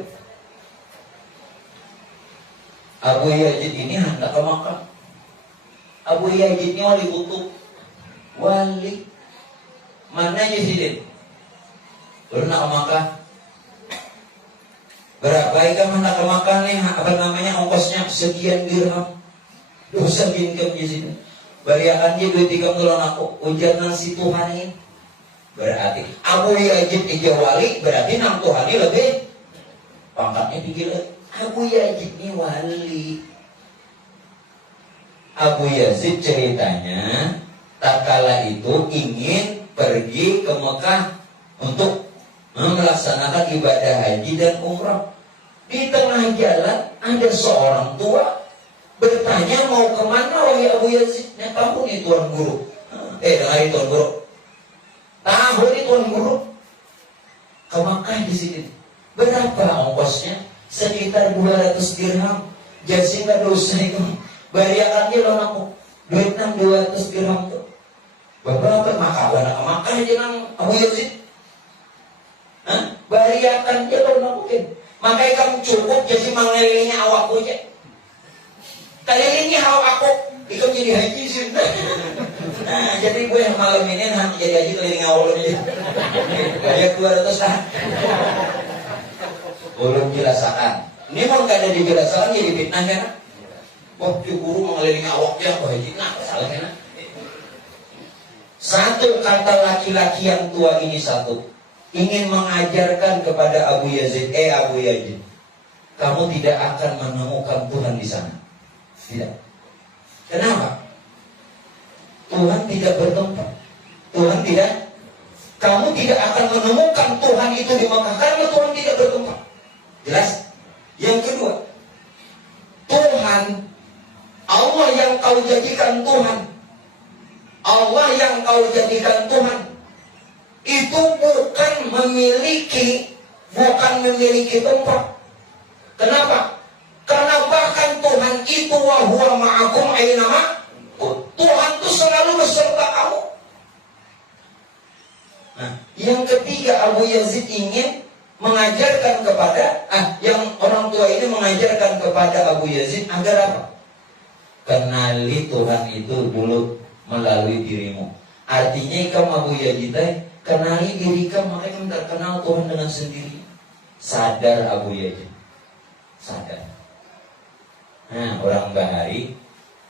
Abu Yazid ini hendak ke Makkah. Abu Yazid ini wali kutub. Wali. Mana Yazid? Lalu nak ke Makkah. Berapa ikan hendak ke Makkah nih? Apa namanya ongkosnya? Sekian dirham. Dosa income di sini. Bariakan dia duit 3 bulan aku. Ujar nasi Tuhan ini. Berarti Abu Yazid ija wali, berarti nang Tuhan ini lebih pangkatnya tinggi lagi. Abu Yazid ini wali. Abu Yazid ceritanya tak kala itu ingin pergi ke Mekah untuk melaksanakan ibadah haji dan umrah. Di tengah jalan ada seorang tua bertanya mau kemana wahai Abu Yazid? Nah, tahu nih Tuan Guru. Dengar Tuan Guru. Tahu nih Tuan Guru. Ke Makkah di sini. Berapa ongkosnya? Sekitar 200 dirham. Jadi nggak dosa itu. Bariakannya loh aku. Duit 200 dirham tuh. Berapa maka ke Makkah aja nang Abu Yazid. Bariakan dia kalau mungkin. Makanya kamu cukup jadi mengelilingi awakku aja. Kelilingi awakku, itu jadi haji sih. Nah, jadi gue yang malam ini nanti jadi haji keliling awak aja. Bayar 200 lah. Belum jelasakan. Ini mau gak ada dijelasakan jadi fitnah kan? Wah, di guru mengelilingi awaknya, wah ini nah, salahnya. Satu kata laki-laki yang tua ini satu, ingin mengajarkan kepada Abu Yazid, kamu tidak akan menemukan Tuhan di sana. Tidak. Kenapa? Tuhan tidak bertempat. Tuhan tidak. Kamu tidak akan menemukan Tuhan itu di Makkah karena Tuhan tidak bertempat. Jelas? Yang kedua, Tuhan, Allah yang kau jadikan Tuhan, Allah yang kau jadikan Tuhan, itu bukan memiliki tempat. Kenapa? Karena bahkan Tuhan itu wa huwa ma'akum ainama. Tuhan itu selalu beserta kamu. Nah, yang ketiga Abu Yazid ingin mengajarkan kepada yang orang tua ini mengajarkan kepada Abu Yazid agar apa? Kenali Tuhan itu dulu melalui dirimu. Artinya kamu Abu Yazid kenali diri kamu, makanya kamu terkenal Tuhan dengan sendiri. Sadar Abu Yazid. Sadar. Nah, orang bahari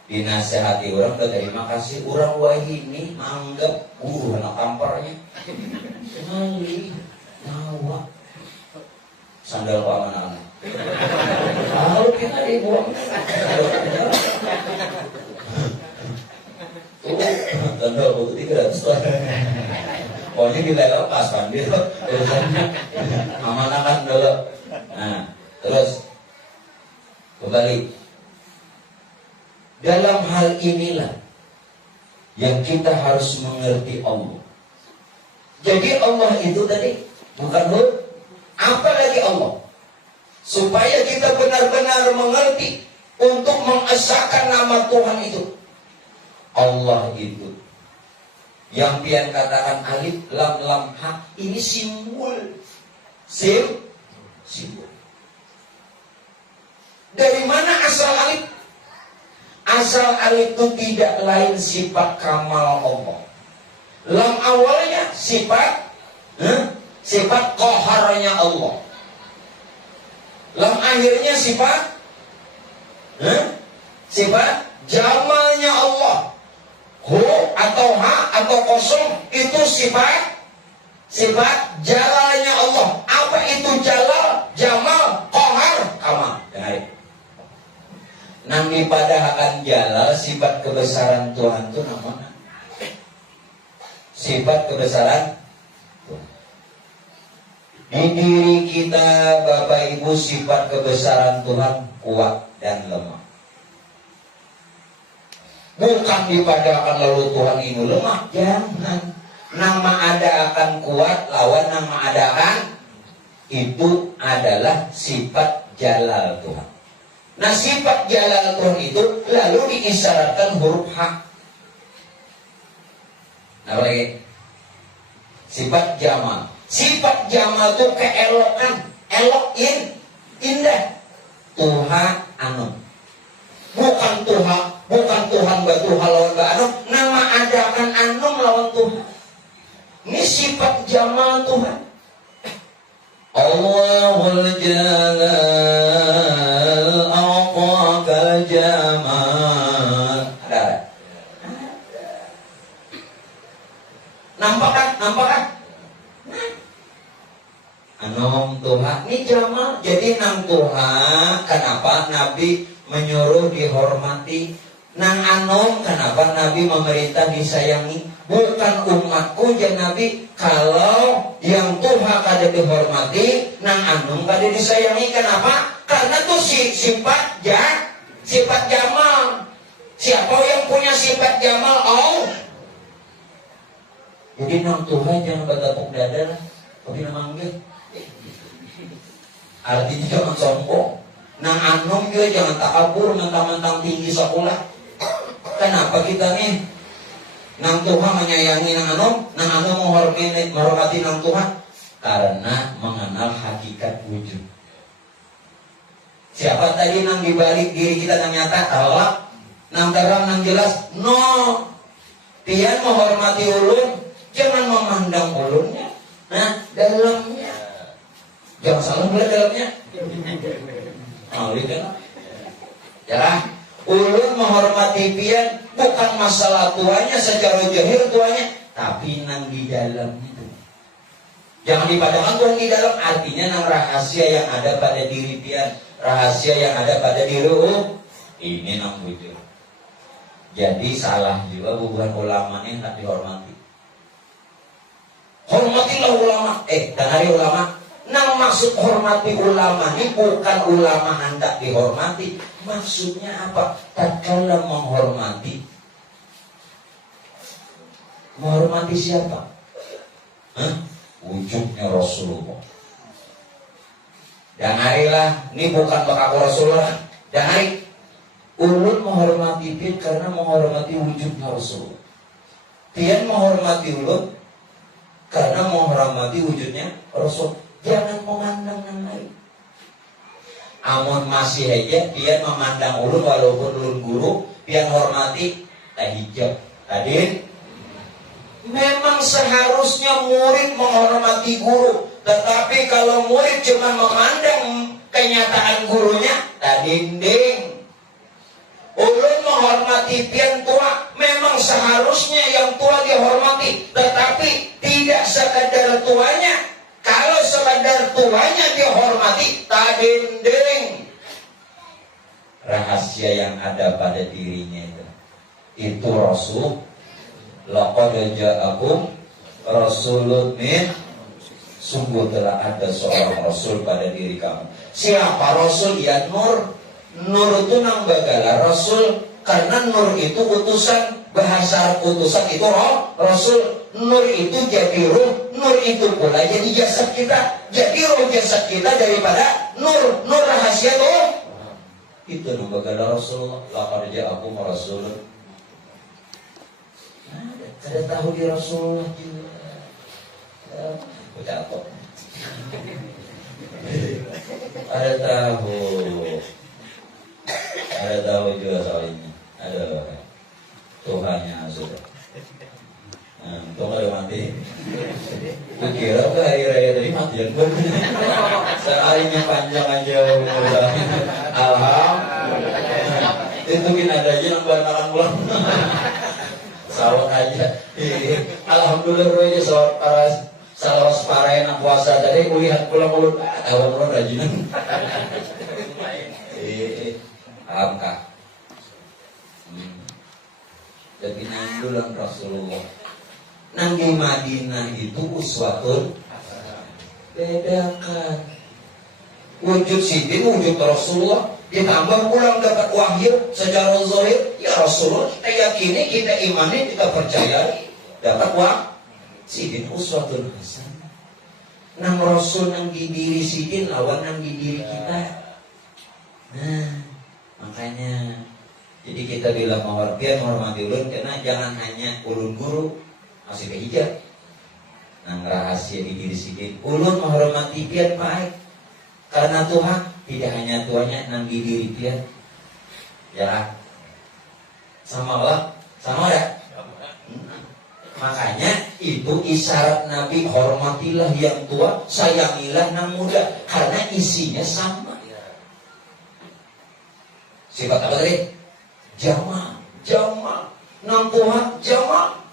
dinasehati orang terima kasih orang wahini anggap anak kamparnya kali nyawa sandal pak anak-anak kalau kita dibuang sandal waktu 300 pokoknya kita lepas kan dia amanah kan dulu. Nah terus kembali dalam hal inilah yang kita harus mengerti Allah. Jadi Allah itu tadi bukan huruf, apalagi Allah. Supaya kita benar-benar mengerti untuk mengesahkan nama Tuhan itu. Allah itu yang pian katakan alif lam lam ha, ini simbol. Simbol. Dari mana asal alif? Asal alif itu tidak lain sifat kamal Allah. Lam awalnya sifat qaharnya Allah. Lam akhirnya sifat jamalnya Allah. Hu atau ha atau kosong itu sifat jalalnya Allah. Apa itu jalal, jamal, qahar, kamal? Dengarin. Nanti pada akan jalal sifat kebesaran Tuhan itu namanya sifat kebesaran Tuhan. Di diri kita Bapak Ibu sifat kebesaran Tuhan kuat dan lemah. Bukan dipadakan lalu Tuhan ini lemah, jangan. Nama ada akan kuat lawan nama ada akan itu adalah sifat jalal Tuhan. Nah sifat jalal Tuhan itu lalu diisyaratkan huruf H. Apa lagi? Sifat jamal. Sifat jamal itu keelokan, elokin, indah. Tuhan anu. Bukan Tuhan batu lawan anu. Nama ada akan anu lawan Tuhan. Ini sifat jamal Tuhan. Allahul Jalal Aqaqal Jamal. Ada. Nampak kan? Anom Tuhan ini jamal. Jadi nang Tuhan. Kenapa Nabi menyuruh dihormati? Nang anom kenapa Nabi memerintah disayangi? Bukan umatku jadi Nabi. Kalau yang Tuhan kada dihormati, nang anom kada disayangi. Kenapa? Karena tuh sifat jamal. Siapa yang punya sifat jamal? Allah. Jadi nang Tuhan jangan bertepuk dada lah. Tapi memanggil. Artinya jangan sombong. Nang anom juga jangan takabur mentang-mentang tinggi sekolah. Kenapa kita nih? Nang Tuhan menyayangi nang anom menghormati nang Tuhan karena mengenal hakikat wujud. Siapa tadi nang dibalik diri kita nang nyata? Allah. Nang terang nang jelas? No. Pian menghormati ulun, jangan memandang ulunnya. Nah, dalamnya. Jangan salah melihat dalamnya. Lihat. Ya. Ulun menghormati pian bukan masalah tuanya secara zahir tuanya, tapi nang di dalam itu. Jangan dipandangkan Tuhan di dalam, artinya nang rahasia yang ada pada diri pian, rahasia yang ada pada diri ini nang bujur. Jadi salah juga hubungan ulama ini hendak dihormati. Hormatilah ulama. Dan hari ulama. Nang maksud hormati ulama ini bukan ulama hendak dihormati. Maksudnya apa? Tatkala menghormati. Menghormati siapa? Wujudnya Rasulullah. Dan harilah, ini bukan bakaku Rasulullah. Dan hari ulun menghormati pian karena menghormati wujudnya Rasulullah. Pian menghormati ulun karena menghormati wujudnya Rasul. Jangan memandang yang lain. Amun masih aja pian memandang ulun walaupun ulun guru, pian hormati tak hijab. Tadi memang seharusnya murid menghormati guru, tetapi kalau murid cuma memandang kenyataan gurunya, tak dinding. Ulun menghormati pian tua, memang seharusnya yang tua dihormati, tetapi tidak sekadar tuanya. Kalau sekadar tuanya dihormati, tak dinding. Rahasia yang ada pada dirinya itu Rasul. Laqad ja'akum rasulun min, sungguh telah ada seorang Rasul pada diri kamu. Siapa Rasul? Ya Nur. Nur itu nang bagala Rasul, karena Nur itu utusan. Bahasa utusan itu Rasul. Nur itu jadi ruh, nur itu pula jadi jasad kita. Jadi ruh jasad kita daripada nur. Nur rahasia tuh. Itu nang bagala Rasulullah. Laqad ja'akum rasulun. Ada tahu di Rasulullah juga. Jatuh. Ada tahu. Ada tahu juga soal ini. Ada Tuhannya sudah. Tuhan ada mati. Kira ke hari raya tadi matian pun. Seharinya panjang aja. Alhamdulillah. Itu kita ada aja nambah makan pulang. Sawat aja. Alhamdulillah roynya sawat para salawas para yang puasa tadi kulihat pulang mulut awal mulut rajinan. Paham kak? Jadi nanggulan Rasulullah. Nang di Madinah itu uswatun. Bedakan. Wujud sidin, wujud Rasulullah. Ditambah pulang dapat wahyu secara zahir. Ya Rasulullah, kita yakini, kita imani, kita percayai. Dapat wahyu. Sidin uswatun hasanah. Nang Rasul nang di diri sidin lawan nang di diri kita. Nah, makanya jadi kita bilang menghormati ulun karena jangan hanya ulun guru masih kehijab. Nang rahasia di diri sidin. Ulun menghormati pian baik. Karena Tuhan tidak hanya tuanya nang di diri pian. Ya. Sama Allah, sama ya. Makanya itu isyarat Nabi, hormatilah yang tua, sayangilah yang muda, karena isinya sama. Sifat apa tadi? Jama, nang Tuhan jama,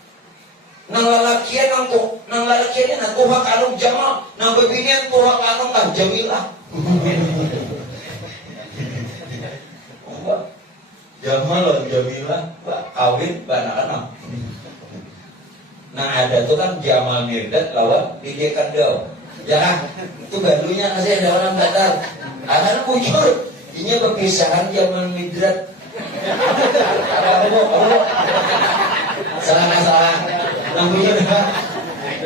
nang lalakian nang lalakian nang Tuhan kanung jama, nang bebinian Tuhan kanung kan jamilah. Jama loh jamilah, kawin banakan. Nah ada tuh kan Jamal Mirdad lawan Lydia Kandau. Ya kan? Itu gadunya kasih ada orang datar. Akan bujur. Ini perpisahan Jamal Mirdad. Salah. Nah bujur kan?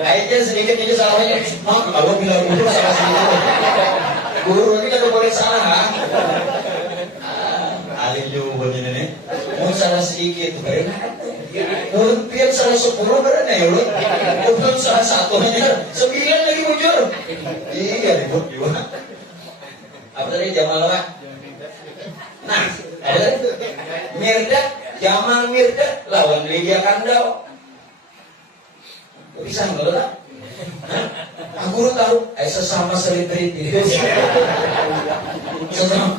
Aja sedikit ini salahnya. Kalau bilang bujur salah sedikit. Guru ini kan boleh salah kan? Alim juga ini. Mau salah sedikit tuh karena mungkin salah 10 berapa ya lu? Mungkin salah 1 aja 9 lagi bujur. Iya ribut juga. Apa tadi Jamal apa? Nah, ada Mirdad, Jamal Mirdad lawan Lydia Kandau. Bisa nggak lah? Aku tahu, sesama selebriti. Sesama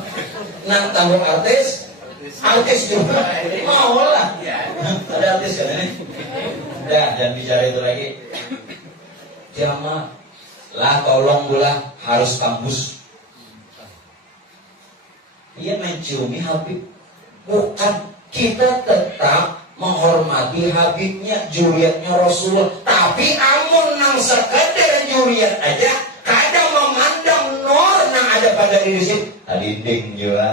nang tanggung artis. Artis juga. Mau lah. Ada artis kan ini? Udah, jangan bicara itu lagi. Jamaah lah, tolong gula harus kampus. Dia menciumi Habib. Bukan, kita tetap menghormati Habibnya, juriatnya Rasulullah. Tapi amun nang sekedar juriat aja, kadang memandang nur nang ada pada diri sini. Tadinding juga.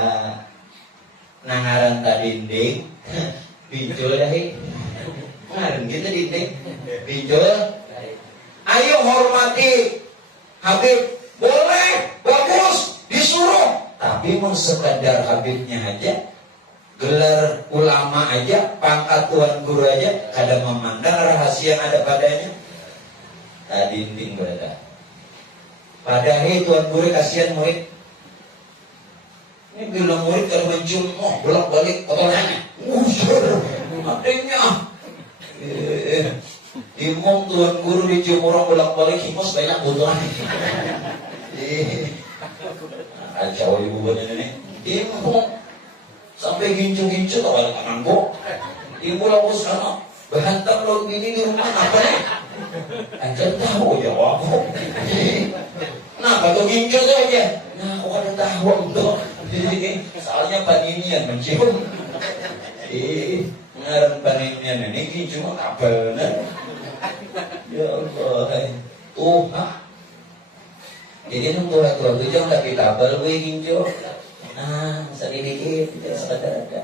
Nangaran tadinding, pinjol dah. Ngaran kita dinding, pinjol. Ayo hormati Habib. Boleh, bagus, disuruh. Tapi mau sekadar Habibnya aja, gelar ulama aja, pangkat tuan guru aja, kadang memandang rahasia yang ada padanya. Tadinding berada. Padahal tuan guru kasihan murid. Ini bilang murid kalau mencium, bolak balik kotorannya. Adanya. Imam tuan guru dicium orang bolak balik, himos banyak butuhannya. Kacau ibu banyak ini. Imam sampai gincu-gincu tak ada tangan kok. Ibu lalu sana berhantam lo ini di rumah apa nih? Anjir tahu jawab. Kenapa tuh gincu saja? Nah, kok ada tahu tuh? Soalnya paninian mencium. Ngaran paninian ini gincu mah tak benar. Ya Allah, Tuhan. Jadi nunggu tua itu jangan tapi tabel gue gincu. Nah, sedikit, ada.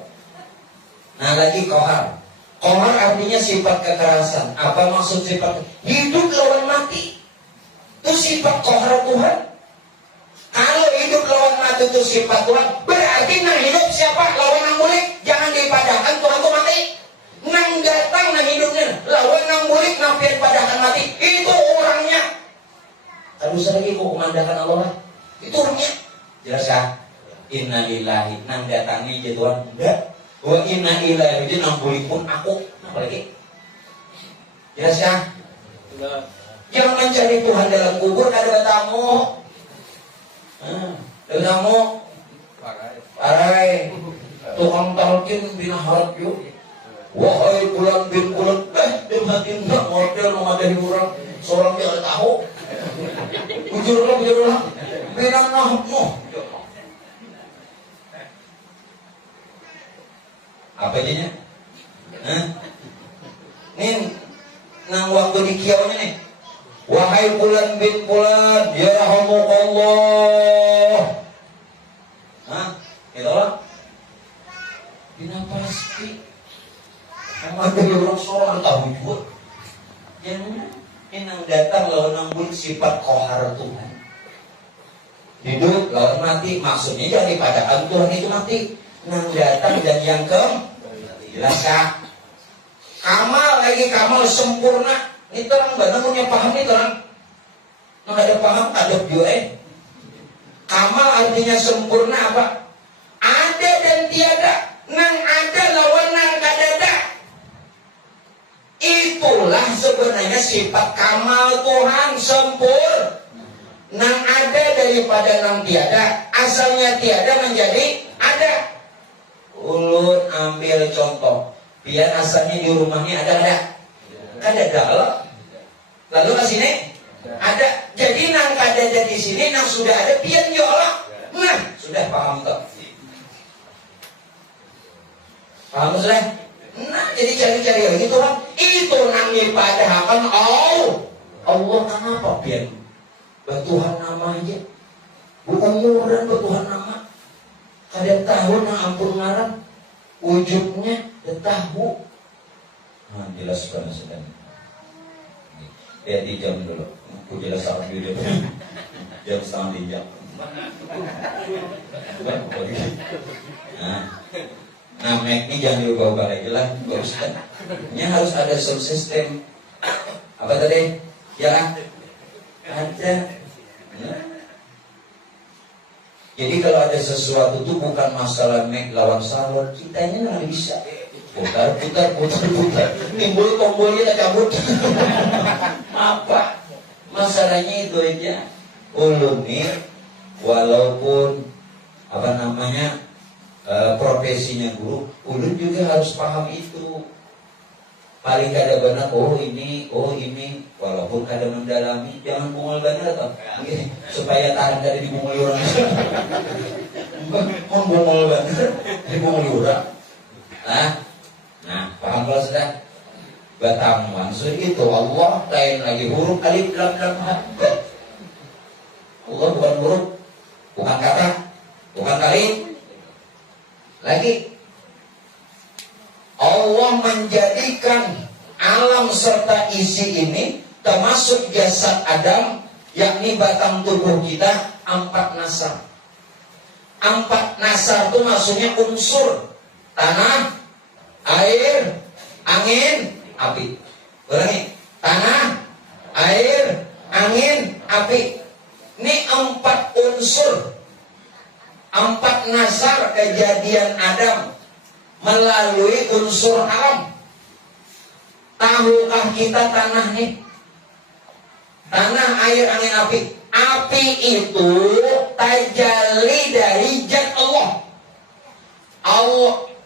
Nah lagi kohar. Kohar artinya sifat kekerasan. Apa maksud sifat? Hidup lawan mati. Itu sifat kohar Tuhan. Kalau hidup lawan mati itu sifat Tuhan, berarti nang hidup siapa? Lawan nang mulik. Jangan dipadahkan Tuhan itu mati. Nang datang nang hidupnya. Lawan nang mulik nampir padahkan mati. Itu orangnya. Aduh lagi kok memandangkan Allah. Itu orangnya. Jelas ya? Inna lillahi nang datangi je Tuhan enggak. Wa inna ilaihi raji'un nang pun aku. Apa lagi? Jelas ya? Jangan mencari Tuhan dalam kubur kada bertamu. Dalam parai. Tukang talqin bina harap yuk. Wahai bulan bin bulan, dia mati enggak model memadai orang. Seorang dia tahu. Bujurlah. Bina nahmu. Apa jadinya? Nih, nang waktu di kiaunya nih. Wahai bulan bin bulan, ya rahmukallah. Gitu lah. Bina pasti. Sama ada orang seorang tahu juga. Yang nang datang lawan nang bulik sifat kohar Tuhan. Hidup lawan mati, maksudnya daripada Tuhan itu mati. Nang datang dan yang jelas kah? Kamal lagi kamal sempurna. Ini terang benar punya paham nih terang. Nggak ada paham ada juga. Kamal artinya sempurna apa? Ada dan tiada. Nang ada lawan nang kadada. Itulah sebenarnya sifat kamal Tuhan sempurna. Nang ada daripada nang tiada. Asalnya tiada menjadi ada. Ulun ambil contoh. Biar asalnya di rumahnya ada. Ada. Lalu ke sini ada. Jadi nang ada di sini nang sudah ada pian jolah. Nah, sudah paham tak? Paham sudah? Nah, jadi cari-cari lagi Tuhan. Itu nang dipadahakan Allah kenapa pian? Bertuhan nama aja. Umuran bertuhan nama. Kada tahu nang ampun ngaran wujudnya tahu. Nah, jelaskan sudah. Lihat di jam dulu. Aku jelas apa video. Jam 2:30. Nah, Mac ini jangan diubah-ubah lagi lah. Gak usah. Ini harus ada subsistem. Apa tadi? Ya, ada. Jadi kalau ada sesuatu itu bukan masalah Mac lawan salon, kitanya nggak bisa. Putar. Timbul tombolnya tak cabut. Apa? Masalahnya itu aja. Ulun nih, walaupun profesinya guru, ulun juga harus paham itu. Paling kada benar, oh ini, walaupun kada mendalami, jangan bungul benar toh, supaya tahan kada dibungul orang. Bungul benar, dibungul orang. Nah, paham kalau sudah? Batang maksud itu Allah, lain lagi huruf alif lam lam ha. Allah bukan huruf, bukan kata, bukan kalimat. Lagi Allah menjadikan alam serta isi ini termasuk jasad Adam, yakni batang tubuh kita 4 nasar. 4 nasar itu maksudnya unsur tanah, air, angin, api. Ulangi, tanah, air, angin, api. Ini 4 unsur, 4 nasar kejadian Adam melalui unsur alam. Tahukah kita tanah nih? Tanah, air, angin, api. Api itu tajalli dari zat Allah.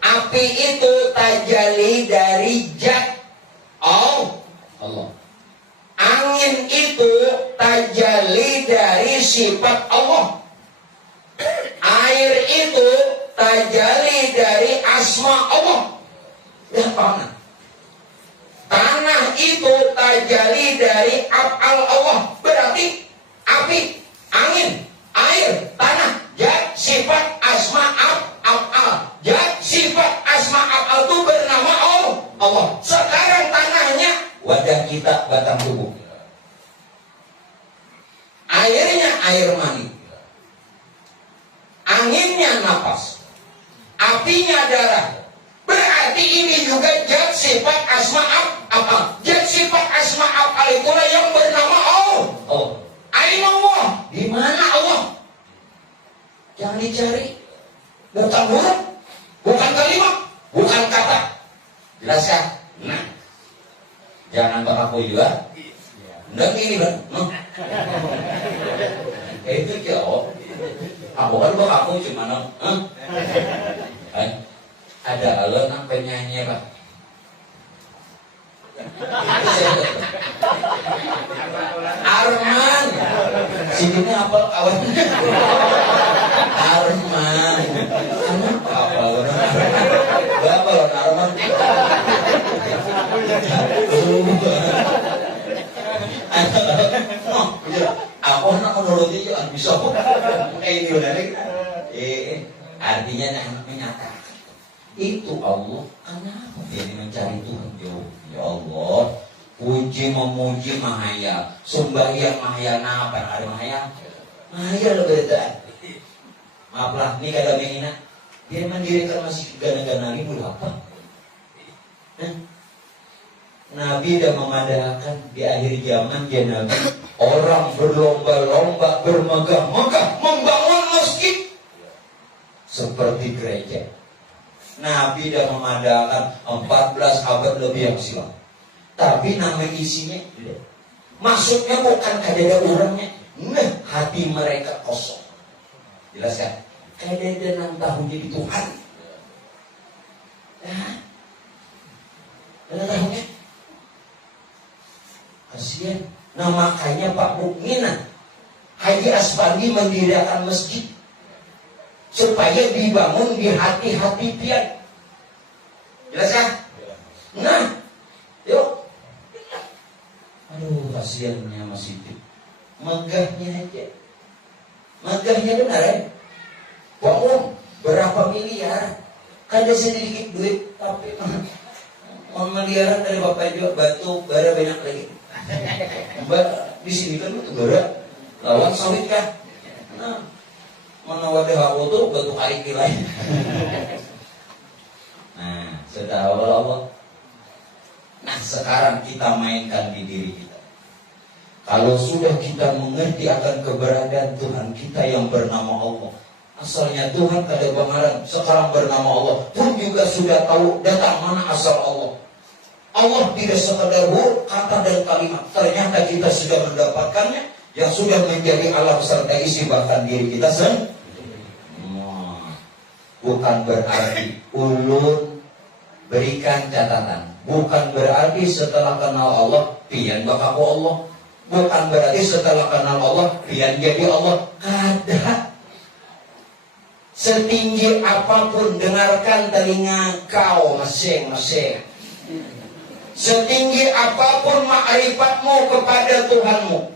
Api itu tajalli dari zat Allah. Angin itu tajalli dari sifat Allah. Air itu tajalli dari asma Allah. Ya, paham? Tanah itu tajalli dari af'al Allah. Berarti api, angin, air, tanah, zat, sifat, asma, af'al. Zat, sifat, asma, af'al itu bernama Allah. Sekarang tanahnya wajah kita, batang tubuh. Airnya air mani. Anginnya napas, apinya darah. Berarti ini juga zat sifat asma apa? Zat sifat asma apa itulah yang bernama Allah. Aina Allah. Di mana Allah? Jangan dicari. Bukan huruf, bukan kalimat, bukan kata. Jelas kan? Nah, jangan mengaku juga. Enggak gini kan? Itu jawab. Aku kan aku cuma ada alon penyanyi apa? Arman. Sini apa kawan? Arman. Apa berapa lon Arman? Aku nak menuruti juga bisa. Ini udah artinya anak menyatakan itu Allah. Kenapa ini mencari Tuhan? Ya Allah, puji memuji Mahaya, sembahyang Mahaya, apa ada Mahaya? Mahaya lebih betul. Maaflah, ini kada menghina. Dia mendirikan masih gana-gana ini udah apa? Nabi dah memadakan di akhir zaman dia Nabi orang berlomba-lomba bermegah-megah membangun masjid seperti gereja. Nabi dah memadakan 14 abad lebih yang silam. Tapi nama isinya maksudnya bukan kadeda orangnya. Hati mereka kosong. Jelas kan? Kadeda nang tahu jadi Tuhan. Ada tahunya? Kasihan. Nah makanya Pak Mukmina Haji Aspandi mendirikan masjid supaya dibangun di hati-hati pian. Jelas kan? Nah, yuk. Aduh, kasihannya masjid. Megahnya aja. Megahnya benar ya. Bangun berapa miliar? Kada sedikit duit, tapi miliaran dari Bapak juga batu bara banyak lagi. Mbak di sini kan batu bara lawan sawit kan. Nah, mana wadah aku tuh batu kari kilai. Nah, sudah Allah. Nah, sekarang kita mainkan di diri kita. Kalau sudah kita mengerti akan keberadaan Tuhan kita yang bernama Allah. Asalnya Tuhan kada bangaran, sekarang bernama Allah. Pun juga sudah tahu datang mana asal Allah. Allah tidak sekadar kata dan kalimat. Ternyata kita sudah mendapatkannya yang sudah menjadi alam serta isi bahkan diri kita sendiri. bukan berarti ulun berikan catatan. Bukan berarti setelah kenal Allah pian bakaku Allah. Bukan berarti setelah kenal Allah pian jadi Allah. Kada. Setinggi apapun dengarkan telinga kau masing-masing. Setinggi apapun ma'rifatmu kepada Tuhanmu,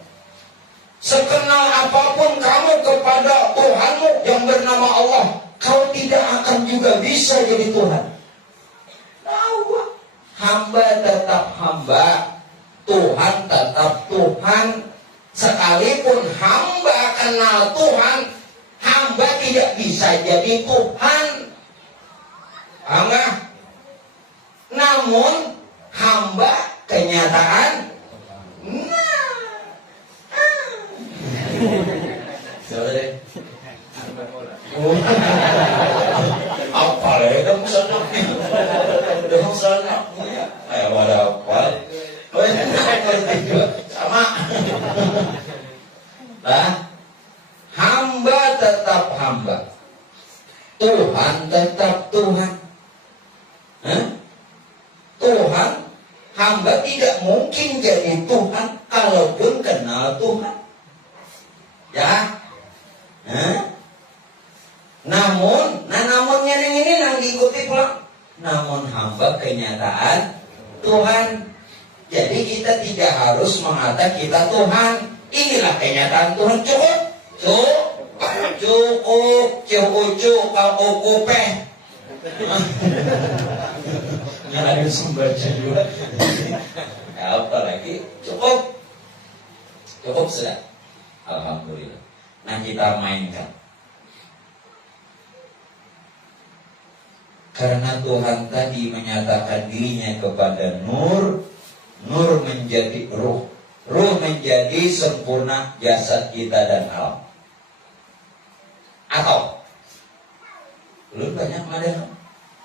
sekenal apapun kamu kepada Tuhanmu yang bernama Allah, kau tidak akan juga bisa jadi Tuhan. Tahu, hamba tetap hamba, Tuhan tetap Tuhan. Sekalipun hamba kenal Tuhan, hamba tidak bisa jadi Tuhan. Hamba, namun hamba kenyataan. Sorry. Apa ya? Dong sana. Dong sana. Ayo ada apa? Sama. Lah, hamba tetap hamba, Tuhan tetap Tuhan. Tuhan, hamba tidak mungkin jadi Tuhan kalaupun kenal Tuhan. Ya, namunnya ini yang diikuti pulang. Namun hamba kenyataan Tuhan. Jadi kita tidak harus mengatakan kita Tuhan. Inilah kenyataan Tuhan. Cukup, kalau kupeh. Ada membaca juga. Apa lagi? Cukup sudah. Alhamdulillah. Nah kita mainkan. Karena Tuhan tadi menyatakan dirinya kepada Nur, Nur menjadi ruh, ruh menjadi sempurna jasad kita dan alam. Atau belum banyak madam.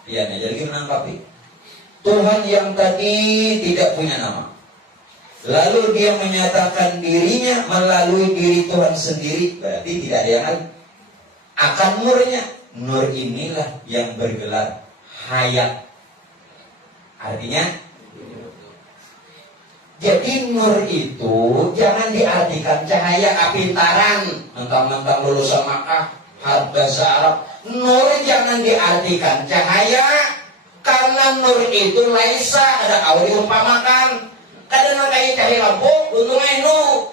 Ya, jadi menangkapi Tuhan yang tadi tidak punya nama, lalu dia menyatakan dirinya melalui diri Tuhan sendiri, berarti tidak ada yang lain. Akan nurnya, nur inilah yang bergelar hayat. Artinya, jadi nur itu jangan diartikan cahaya apintaran, mentang-mentang lulusan Makkah, bahasa Arab. Nur jangan diartikan cahaya, karena nur itu laisa ada awal diumpamakan. Kadang kayak cahaya lampu, untungnya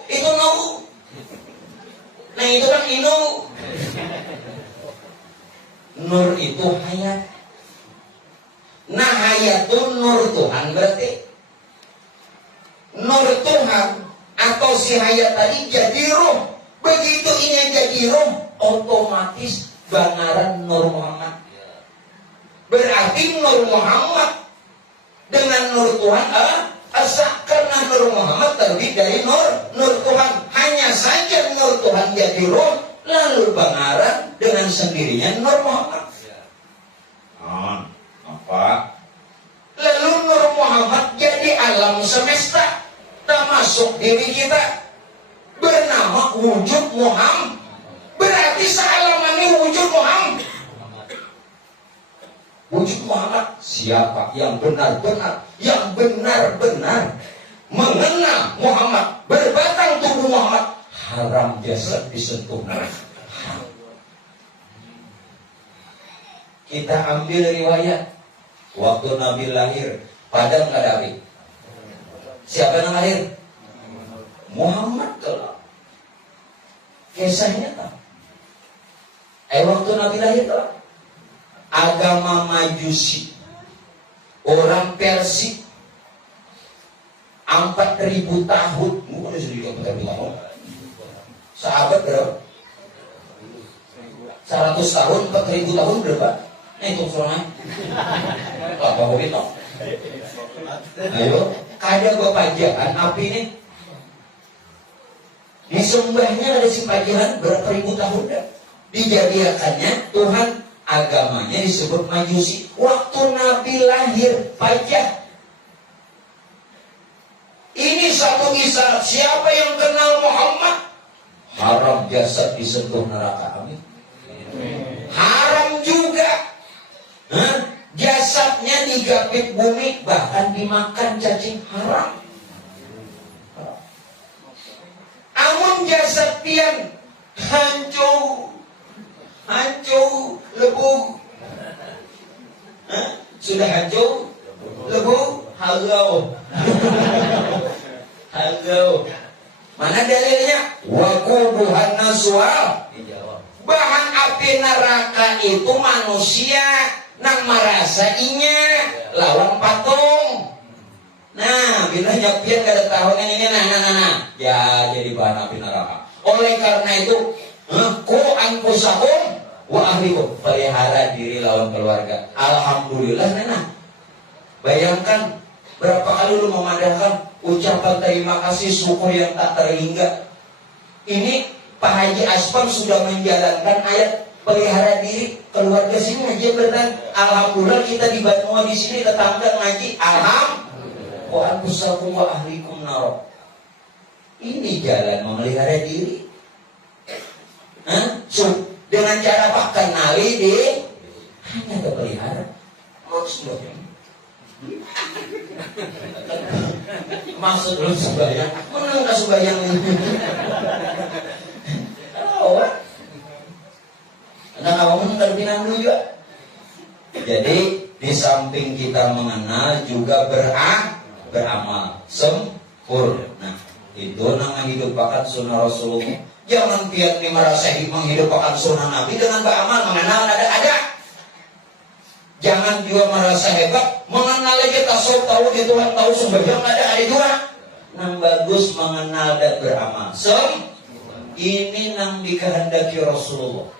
itu nur. Nah itu kan inu. Nur itu hayat. Nah hayat itu nur Tuhan berarti. Nur Tuhan atau si hayat tadi jadi ruh. Begitu ini jadi ruh, otomatis banaran Nur Muhammad. Berarti Nur Muhammad dengan Nur Tuhan asa, karena Nur Muhammad terbit dari Nur Tuhan. Hanya saja Nur Tuhan jadi ruh, lalu banaran dengan sendirinya Nur Muhammad. Apa? Lalu Nur Muhammad jadi alam semesta, termasuk diri kita, bernama wujud Muhammad. Berarti sealaman ini wujud Muhammad. Wujud Muhammad siapa yang benar-benar mengenal Muhammad, berbatang tubuh Muhammad, haram jasad disentuh. Kita ambil riwayat waktu Nabi lahir, padang nggak ada api. Siapa yang lahir? Muhammad kelak. Kisahnya tak. Waktu Nabi lahir kelak, agama Majusi, orang Persia, 4.000 tahun. Mungkin sudah 4.000 tahun. Sahabat berapa? 100 tahun, 4.000 tahun berapa? Itu soalnya. Apa begitu? Ayo, kada bapajahan api ini. Disembahnya ada si pajahan berapa ribu tahun dah. Dijadikannya Tuhan, agamanya disebut Majusi. Waktu Nabi lahir pajah. Ini satu kisah. Siapa yang kenal Muhammad, haram jasad disentuh neraka. Amin. Haram juga jasadnya digapit bumi, bahkan dimakan cacing haram. Amun jasad pian hancur, lebur. Sudah hancur, lebur, hagau. Mana dalilnya? Waquduhan naswal. Bahan api neraka itu manusia nang merasa inya lawan patung. Nah, bila nyepian kada tahun ini nah. Ya jadi bahan api neraka. Oleh karena itu, ku anfusakum wa ahlikum, pelihara diri lawan keluarga. Alhamdulillah nah. Bayangkan berapa kali lu memadahkan ucapan terima kasih syukur yang tak terhingga. Ini Pak Haji Aspam sudah menjalankan ayat pelihara diri keluarga sini ngaji berdan. Alhamdulillah kita di Banua di sini tetangga ngaji. Alhamdulillah. Wa anfusakum wa ahlikum nar. Ini jalan memelihara diri. Dengan cara apa? Kenali diri. Hanya kepelihara. Maksud lu sembahyang, menang ke sembahyang ini. Nah, kamu menang pinang dulu juga. Jadi di samping kita mengenal juga beramal sempurna. Itu nama hidupkan sunnah Rasulullah. Jangan pian merasa menghidupkan sunnah Nabi dengan beramal mengenal ada. Jangan juga merasa hebat mengenal aja tasawuf tahu di Tuhan tahu sembahyang ada juga. Nang bagus mengenal dan beramal. Ini nang dikehendaki Rasulullah.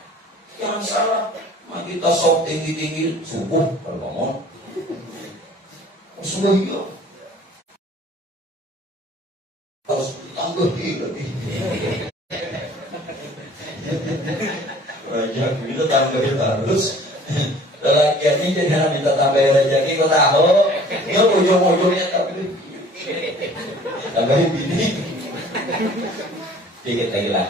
Jangan salah. Mati tasawuf tinggi subuh kalau bangun. Subuh iya. Harus tambahin lebih. Raja kita tambahin terus. Lelakiannya jadi minta tambahin rezeki kau tahu. Dia ujung-ujungnya tapi tambahin bini. Dikit lagi lah.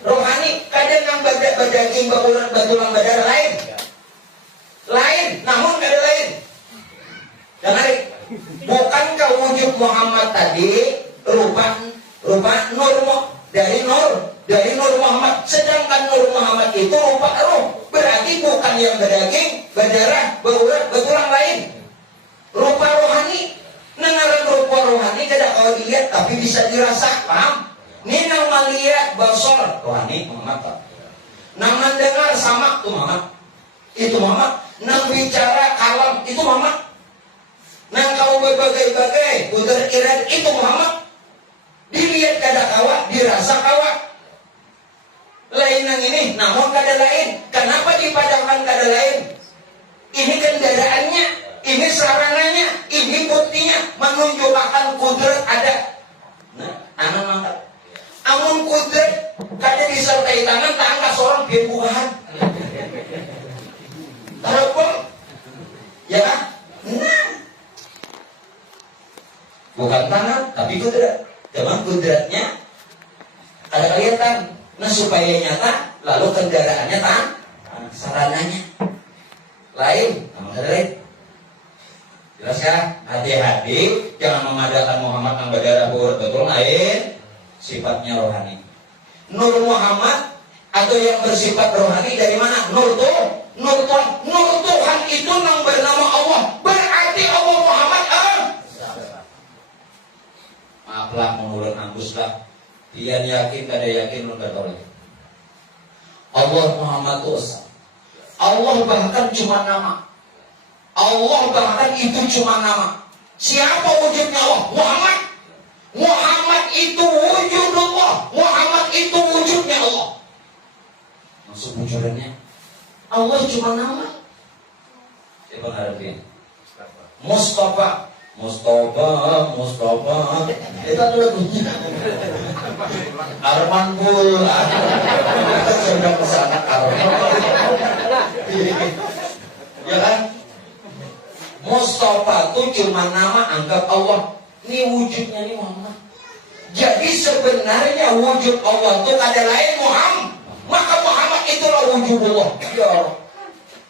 Rohani kadang yang berdaging batulang badar lain, namun kada lain. Dengar, bukankah wujud Muhammad tadi rupa nur dari Nur Muhammad, sedangkan Nur Muhammad itu rupa roh, berarti bukan yang berdaging, berdarah, berurat, betulang lain. Rupa rohani, nengaran rupa rohani kada kalau dilihat tapi bisa dirasa, paham? Ini nama lihat basor rohani Muhammad. Nama dengar sama itu Muhammad. Itu Muhammad. Nang bicara kalam itu Muhammad. Nang kau berbagai-bagai putar irad itu Muhammad. Dilihat kada kawa, dirasa kawa. Lain nang ini, namun kada lain. Kenapa dipadamkan kada lain? Ini kendaraannya, ini sarananya, ini buktinya menunjukkan kudrat ada. Nah, anak mangkat. Amun kudrat kada disertai tangan, tangga seorang bibuhan. Terapung, ya kan? Nah, bukan tangan, tapi kudrat. Cuman kudratnya ada kelihatan. Nah supaya nyata, lalu kendaraannya sarananya lain, sama kada lain. Jelas ya? Hati-hati, jangan memadakan Muhammad yang berdarah betul lain. Sifatnya rohani. Nur Muhammad atau yang bersifat rohani dari mana? Nur Tuhan itu yang bernama Allah. Berarti Allah Muhammad maaflah menurut angkuslah. Pian yakin kada yakin lu kada tahu. Allah Muhammad itu esa. Allah bahkan cuma nama. Allah bahkan itu cuma nama. Siapa wujudnya Allah? Muhammad. Muhammad itu wujud Allah. Muhammad itu wujudnya Allah. Maksud wujudannya Allah cuma nama. Siapa ngarepin? Mustafa. Itu ada lagunya. Arman Bul. Kita sudah kesana Arman. Ya kan? Mustafa itu cuma nama, anggap Allah. Ini wujudnya nih Muhammad. Jadi sebenarnya wujud Allah itu ada lain Muhammad. Maka Muhammad itulah wujud Allah. Ya Allah,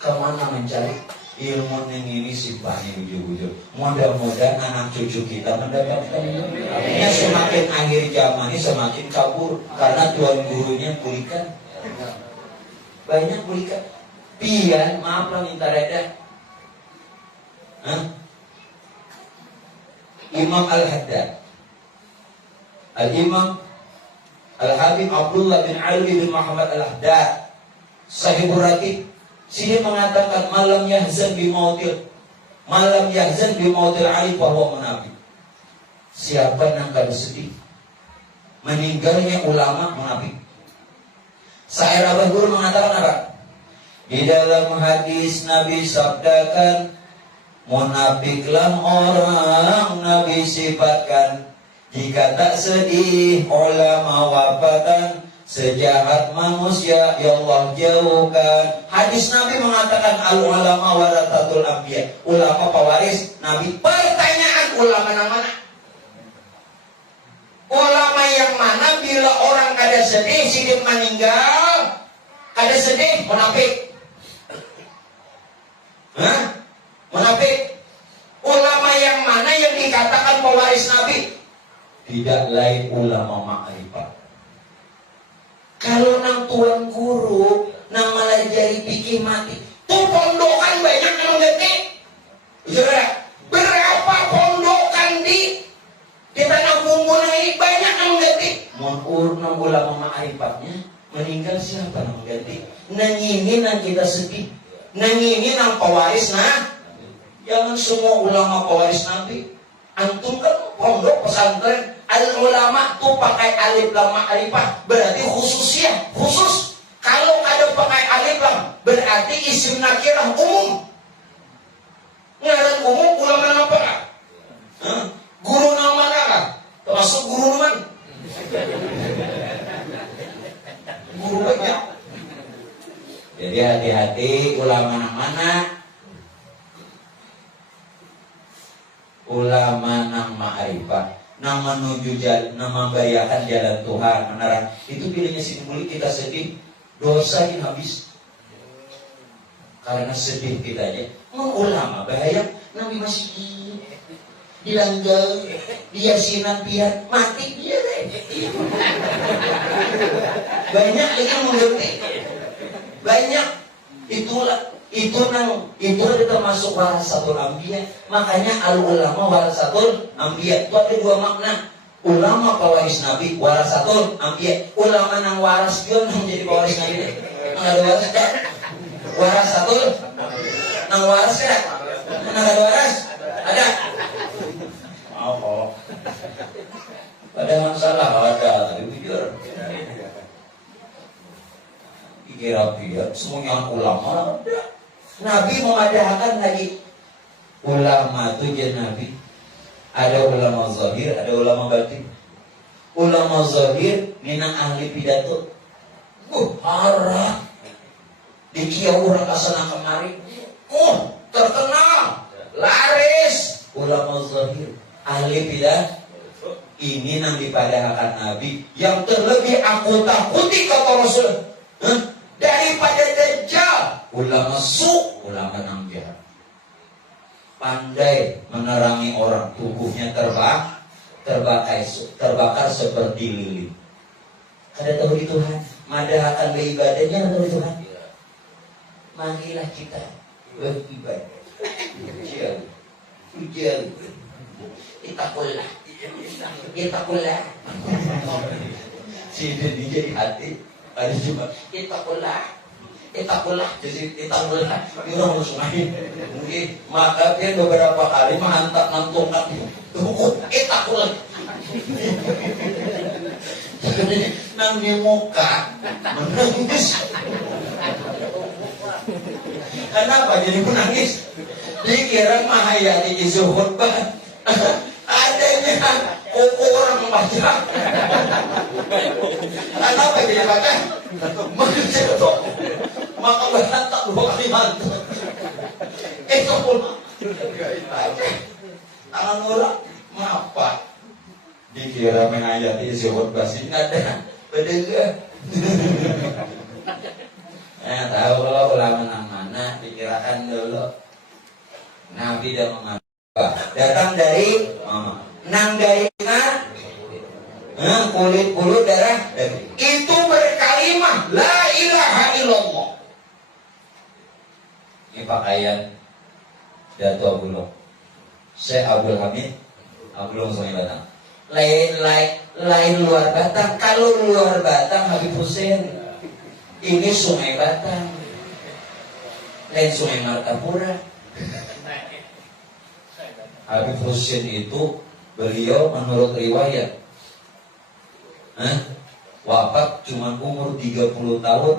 kemana mencari? ilmu ini sifatnya bujur-bujur. Mudah-mudahan anak cucu kita mendapatkan ilmu. Ini semakin akhir zaman ini semakin kabur karena tuan gurunya kulikan. Banyak kulikan. Pian, maaf lah minta reda. Imam Al-Haddad, Al-Imam Al-Habib Abdullah bin Ali bin Muhammad Al-Haddad, Sahibur Ratib, sini mengatakan malam yahzan bi mautil Ali bahwa munafik. Siapa yang kada sedih meninggalnya ulama munafik. Syair Abah Guru mengatakan apa? Di dalam hadis Nabi sabdakan, munafiklah orang Nabi sifatkan, jika tak sedih ulama wafatan, sejahat manusia ya Allah jauhkan. Hadis Nabi mengatakan al ulama warathatul anbiya, ulama pewaris Nabi. Pertanyaan, ulama yang mana? Ulama yang mana bila orang kada sedih sidik meninggal, kada sedih munafik. Munafik. Ulama yang mana yang dikatakan pewaris Nabi? Tidak lain ulama ma'rifat. Kalau nang tuan guru nang melajari fikih mati, tuh pondokan banyak yang ngerti. Berapa pondokan di tanah bumbu ini banyak yang ngerti. Mun nang ulama ma'rifatnya meninggal siapa nang ganti? Nang ini nang kita sedih. Nang ini nang pewaris jangan semua ulama pewaris Nabi. Antum kan pondok pesantren, al ulama tuh pakai alif lam ma'rifah, berarti khususnya khusus. Kalau ada pakai alif lam berarti isim nakirah umum. Ngaran umum ulama apa? Guru nama mana? Termasuk guru man. Guru banyak. Jadi hati-hati ulama mana? Ulama nang ma'rifah, nang menuju jalan, nang membahayakan jalan Tuhan, menerang. Itu bilangnya si mulia kita sedih, dosa ini habis. Karena sedih kita aja. Ulama bahaya, Nabi masih dilanggar, dia sinan pian, mati dia deh. Banyak yang mengerti. Banyak itu termasuk warasatul anbiya. Makanya al ulama warasatul anbiya. Itu ada dua makna. Ulama pewaris Nabi, warasatul anbiya. Ulama nang waras juga nang jadi pewaris Nabi. Nang ada waras tak? Warasatul nang waras tak? Nang ada waras? Ada? Oh. Ada masalah ada, tapi jujur. Kira semuanya ulama. Nabi mengadakan lagi ulama itu jadi Nabi. Ada ulama zahir, ada ulama batin. Ulama zahir minang ahli pidato. Harap dikiau orang kasana kemari. Terkenal, laris. Ulama zahir, ahli pidato. Ini yang dipadahkan Nabi. Yang terlebih aku takuti kata Rasul. Daripada Dajjal, ulama ulama nang jahat. Pandai menerangi orang, tubuhnya terbakar seperti lilin. Ada tahu di Tuhan, madahkan ibadahnya tahu di Tuhan. Marilah kita beribadah. Ujian. Itakullah. Sudah dijadi hati. Ada cuma itakullah, jadi itakullah. Ini orang musuhin. Mungkin maka dia beberapa kali menghantar nantungkan itu. Itakullah. Jadi nang di muka menangis. Kenapa jadi menangis? Dikira mahayati isu khutbah. Adanya orang baca. Kenapa dia baca? Mencetok. Maka berantak 2 kali mantu. Itu pun. Tangan orang ngapa? Dikira menghayati isi khutbah sih ada. Beda. Tahu kalau ulama mana dikirakan dulu Nabi dan mengatakan datang dari mama. Nang dari mana? Kulit bulu darah daging. Itu berkalimah la ilaha illallah. Ini pakaian Datu Abdullah. Syekh Abdul Hamid Abdullah Sungai Batang. Lain luar Batang. Kalau luar Batang Habib Hussein. Ini Sungai Batang. Lain Sungai Martapura. Habib Hussein itu beliau menurut riwayat wafat cuma umur 30 tahun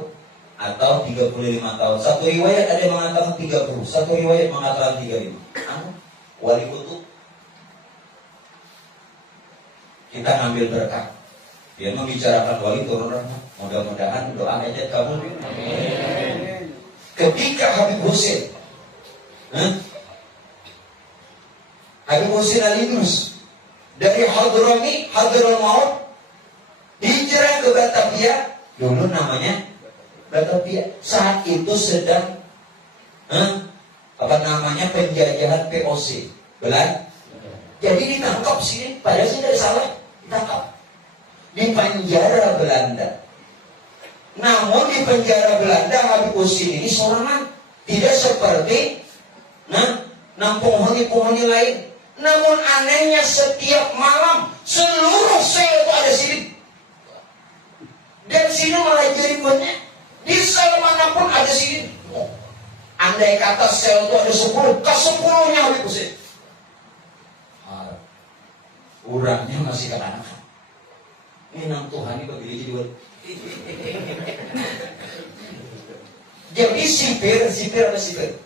atau 35 tahun. Satu riwayat ada yang mengatakan 30, satu riwayat mengatakan 35. Wali kutub. Kita ngambil berkah. Dia membicarakan wali turun rahmat. Mudah-mudahan doa aja kabul. Ketika Habib Hussein Habib Hussein Al-Idrus dari Hadrami, Hadraul Maut hijrah ke Batavia, dulu namanya Batavia. Saat itu sedang penjajahan POC Belanda. Jadi ditangkap sini, padahal sih tidak salah, ditangkap di penjara Belanda. Namun di penjara Belanda Habib Hussein ini sorangan, tidak seperti penghuni-penghuni lain. Namun anehnya setiap malam seluruh sel itu ada sini. Dan sini malah jadi banyak. Di sel manapun ada sini. Andai kata sel itu ada 10, ke-10-nya Habib Hussein. Urangnya masih kekanakan. Ini nang Tuhan ini bagi jadi jadi sipir apa sipir?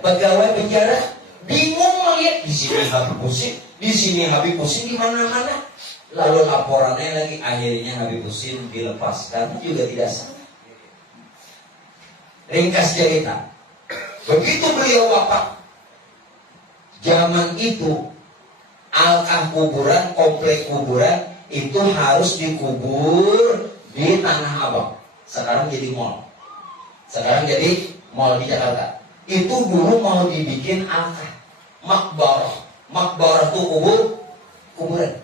Pegawai penjara bingung melihat di sini Habib Hussein, di sini Habib Hussein di mana-mana. Lalu laporannya lagi akhirnya Habib Hussein dilepaskan juga tidak salah. Ringkas cerita, begitu beliau wafat, zaman itu alkah kuburan, komplek kuburan itu harus dikubur di Tanah Abang. Sekarang jadi mall. Sekarang jadi mall di Jakarta. Itu dulu mau dibikin alkah, makbarah. Makbarah itu kuburan.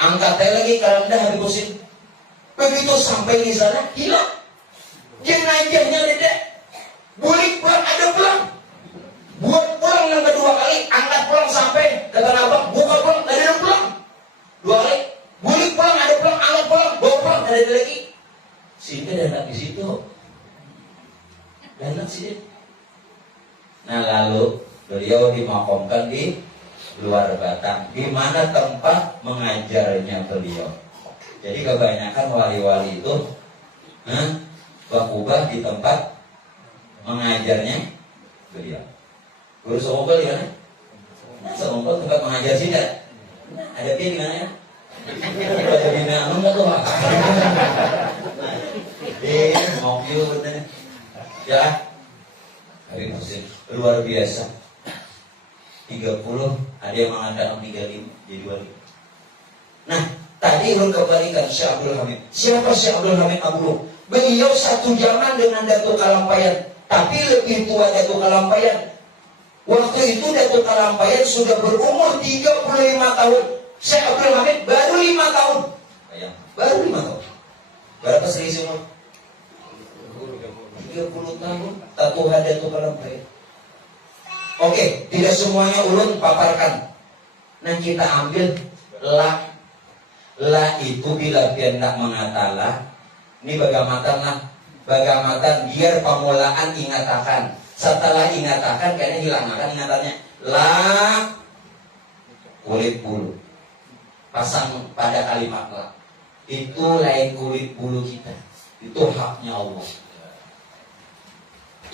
Angkatnya lagi kalanda Habib Hussein. Begitu sampai di sana hilang. Jenazahnya ada. Bulik pulang ada pulang. Buat pulang yang kedua kali, angkat pulang sampai ke Tanah Abang, buka pulang ada pulang. 2 kali, bulik pulang ada pulang, angkat pulang, bawa pulang ada lagi. Sehingga ada anak di situ. Anak sini. Nah lalu beliau dimakamkan di luar Batang, di mana tempat mengajarnya beliau. Jadi kebanyakan wali-wali itu bakubah di tempat mengajarnya beliau. Guru Songkol di mana? Nah, Songkol tempat mengajar sih kan? Nah, ada dia di mana ya? Ada di mana enggak tuh? Mau view bener. Ya, Habib Hussein luar biasa. 30, ada yang mengatakan 35 jadi wali. Nah, tadi urut kembalikan Syekh Abdul Hamid. Siapa Syekh Abdul Hamid Abdul? Beliau satu zaman dengan Datuk Kalampayan, tapi lebih tua Datuk Kalampayan. Waktu itu Datuk Kalampayan sudah berumur 35 tahun. Syekh Abdul Hamid baru 5 tahun. Baru 5 tahun. Berapa selisih umur? 30 tahun. Tatuhan Datuk Kalampayan. Oke, tidak semuanya ulun paparkan. Nah kita ambil la. La itu bila dia tidak mengatalah. Ini bagamatan biar pemulaan ingatakan. Setelah ingatakan kayaknya hilang akan ingatannya. La kulit bulu. Pasang pada kalimat la. Itu lain kulit bulu kita. Itu haknya Allah.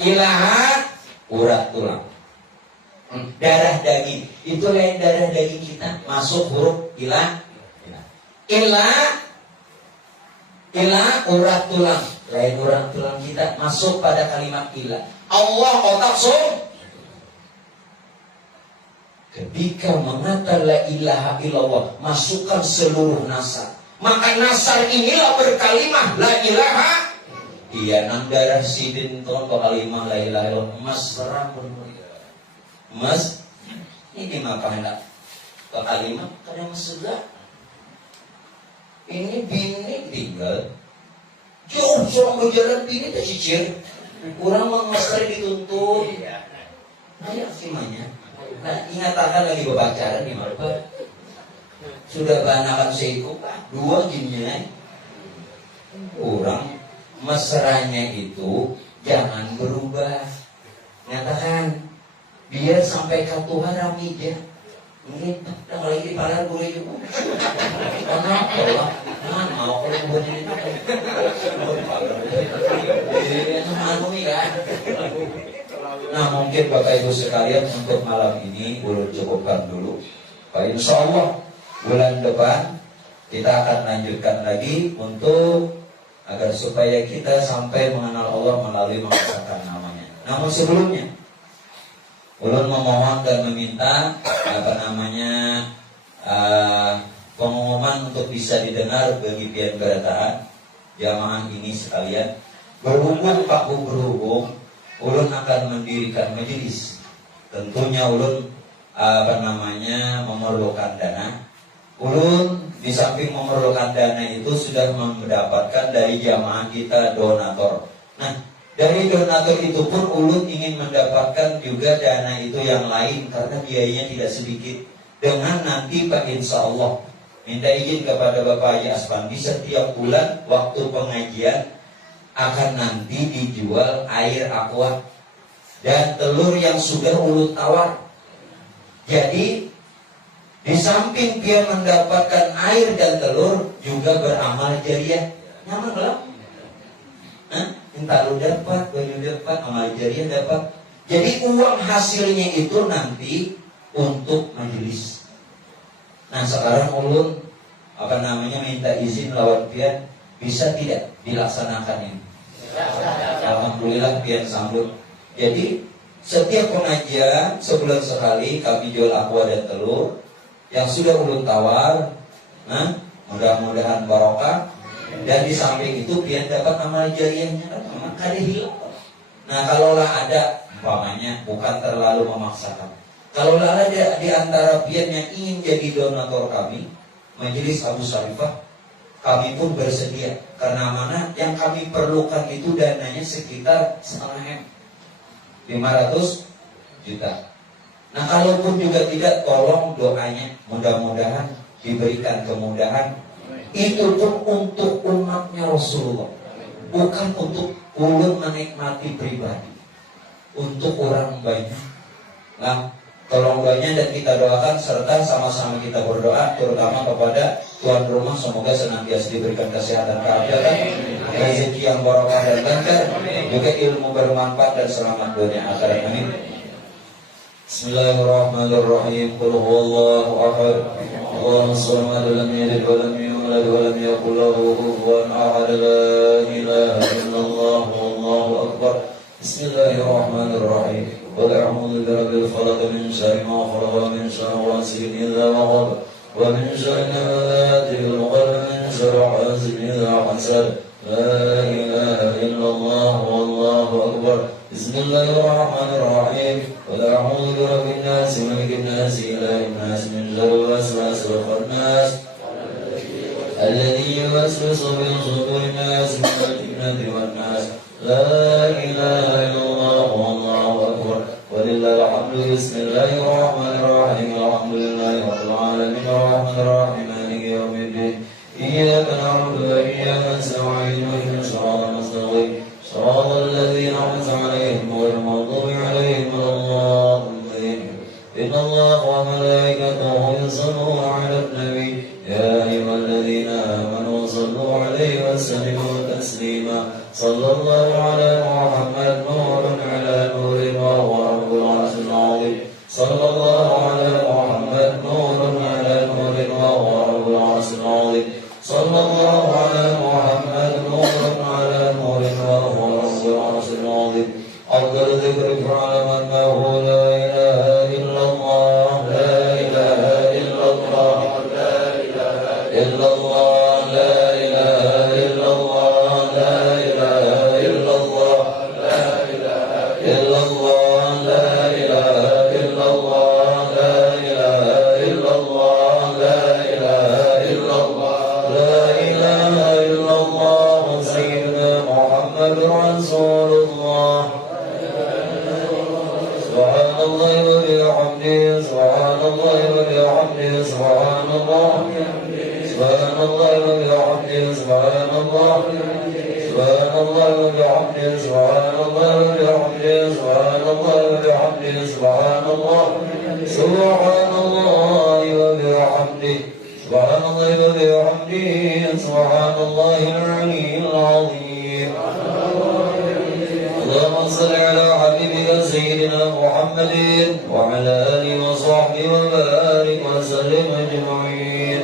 Ilaha urat tulang. Darah daging. Itu lain darah daging kita. Masuk huruf ilah. Ilah urat tulang. Lain urat tulang kita masuk pada kalimat ilah. Allah otak ketika mengatakan la ilaha illallah, masukkan seluruh nasar. Maka nasar inilah berkalimah la ilaha. Iya nang darah sidin ton kalimah la ilaha illallah emas berambut. Mas, ini mah hendak ke kalimat kadang segak. Ini bini tinggal jauh seorang berjalan bini tercicir. Kurang mengesari dituntut. Ayo simanya. Nah, ingatakan lagi berpacaran di mana? Sudah banakan seiko, dua gininya. Kurang mesranya itu jangan berubah. Nyatakan biar sampai ke Tuhan ramija. Ini udah lagi di palar gue juga. Karena Allah, mau kalau buat ini kan. Nah mungkin Bapak Ibu sekalian untuk malam ini ulun cukupkan dulu. Pak Insya Allah bulan depan kita akan lanjutkan lagi untuk agar supaya kita sampai mengenal Allah melalui mengesahkan namanya. Namun sebelumnya ulun memohon dan meminta pengumuman untuk bisa didengar bagi pian berataan jamaah ini sekalian. Berhubung Pak Bu berhubung, ulun akan mendirikan majelis. Tentunya ulun memerlukan dana. Ulun di samping memerlukan dana itu sudah mendapatkan dari jamaah kita donator. Nah, dari donatur itu pun ulun ingin mendapatkan juga dana itu yang lain karena biayanya tidak sedikit. Dengan nanti Pak Insya Allah minta izin kepada Bapak Haji Aspandi setiap bulan waktu pengajian akan nanti dijual air aqua dan telur yang sudah ulun tawar. Jadi di samping dia mendapatkan air dan telur juga beramal jariah. Nyaman belum? Minta lu dapat, baju dapat, amal jariah dapat. Jadi uang hasilnya itu nanti untuk majelis. Nah sekarang ulun minta izin lawan pian bisa tidak dilaksanakan ini? Alhamdulillah pian sambut. Jadi setiap pengajian sebulan sekali kami jual aqua dan telur yang sudah ulun tawar. Mudah-mudahan barokah. Dan di samping itu pian dapat amal jariahnya kan kada hilang. Nah kalaulah ada umpamanya bukan terlalu memaksakan. Kalaulah ada di antara pian yang ingin jadi donatur kami Majelis Abu Syarifah, kami pun bersedia. Karena mana yang kami perlukan itu dananya sekitar 500 juta. Nah kalaupun juga tidak, tolong doanya mudah-mudahan diberikan kemudahan. Itu pun untuk umatnya Rasulullah, bukan untuk ulun menikmati pribadi, untuk orang banyak. Nah tolong doanya dan kita doakan serta sama-sama kita berdoa terutama kepada tuan rumah, semoga senantiasa diberikan kesehatan, keafiatan, rezeki yang barokah dan lancar, juga ilmu bermanfaat dan selamat dunia akhirat. Amin. Bismillahirrahmanirrahim. Qul huwallahu ahad. Allahumma shalli ala lam yalid wa lam yulad wa lam yakul lahu kufuwan ahad. La ilaha illallah wallahu akbar. Bismillahirrahmanirrahim. Qul a'udzu birabbil falaq min syarri ma khalaq wa min syarri ghasiqin idza waqab wa min syarri nafathati fil 'uqad wa min syarri hasidin idza hasad. La ilaha illallah wallahu akbar. Bismillahirrahmanirrahim. Qul a'udzu birabbin nas malikin nas ilahin nas min syarri waswasil khannas alladzi yuwaswisu fi sudurin nas min al-jinnati wan nas. La ilaha illallah wallahu akbar. Walillahil hamdu. Bismillahirrahmanirrahim. Alhamdulillahi rabbil alamin arrahmanir rahim maliki yaumiddin. Iyyaka na'budu wa iyyaka nasta'in. Ihdinas siratal mustaqim. Shiratal ladzina an'amta 'alaihim ghairil maghdubi 'alaihim waladdallin. Innallaha wa malaikatahu yusalluna 'alan nabiy. Ya ayyuhalladzina amanu sallu 'alaihi wa sallimu taslima. Sallallahu 'ala Muhammad nurun 'ala nurin wa huwa rabbul 'arsyil 'azim. Sallallahu 'ala Muhammad nurun 'ala nurin wa huwa rabbul 'arsyil 'azim. Sallallahu 'ala Muhammad nurun 'ala nurin wa huwa rabbul 'arsyil 'azim. Afdal dzikri fa'ala man lahu la ilaha illallah. La ilaha illallah. La ilaha illallah. La ilaha illallah. La ilaha illallah. La ilaha illallah. La ilaha illallah. سبحان الله وبحمده سبحان الله سبحان الله وبحمده سبحان الله سبحان الله وبحمده سبحان الله وبحمده سبحان الله وبحمده سبحان الله سبحان الله وبحمده سبحان الله وبحمده سبحان الله العلي العظيم اللهم صل على حبيبك سيدنا محمد وعلى آله وصحبه وبارك وسلم أجمعين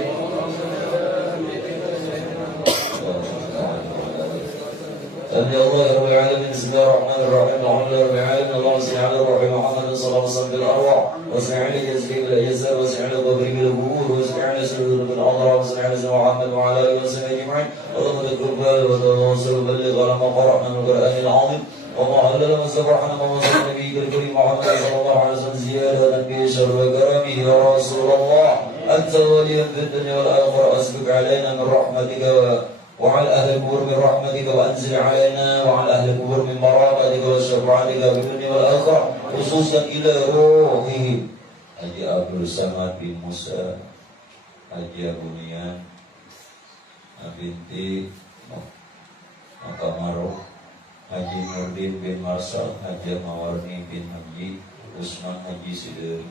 أمي الله رب العالمين بسم الله الرحمن الرحيم الحمد لله رب العالمين اللهم صل على روح محمد صلى الله عليه وسلم بالأرواح وصل على جزيل الأجزاء وصل على قبره بالقبور وصل على سرور بالأضرار وصل على سيدنا محمد وعلى آله وصحبه أجمعين اللهم اذكر بالي وتواصل وبلغ على ما قرأنا من القرآن العظيم وما أهلل وسبحنا وصل نبيك الكريم محمد صلى الله عليه وسلم زيادة في شر وكرمه يا رسول الله أنت ولي في الدنيا والآخرة أسبق علينا من رحمتك وعلى أهل القبور من رحمتك وأنزل علينا وعلى أهل القبور من مرامتك وشفاعتك في الدنيا والآخرة خصوصا إلى روحه Haji Abdul Samad bin Musa, Haji Abunian binti Makamaro, Haji Nurdin bin Marsal, Haji Mawarni bin Haji Usman Haji Sideri.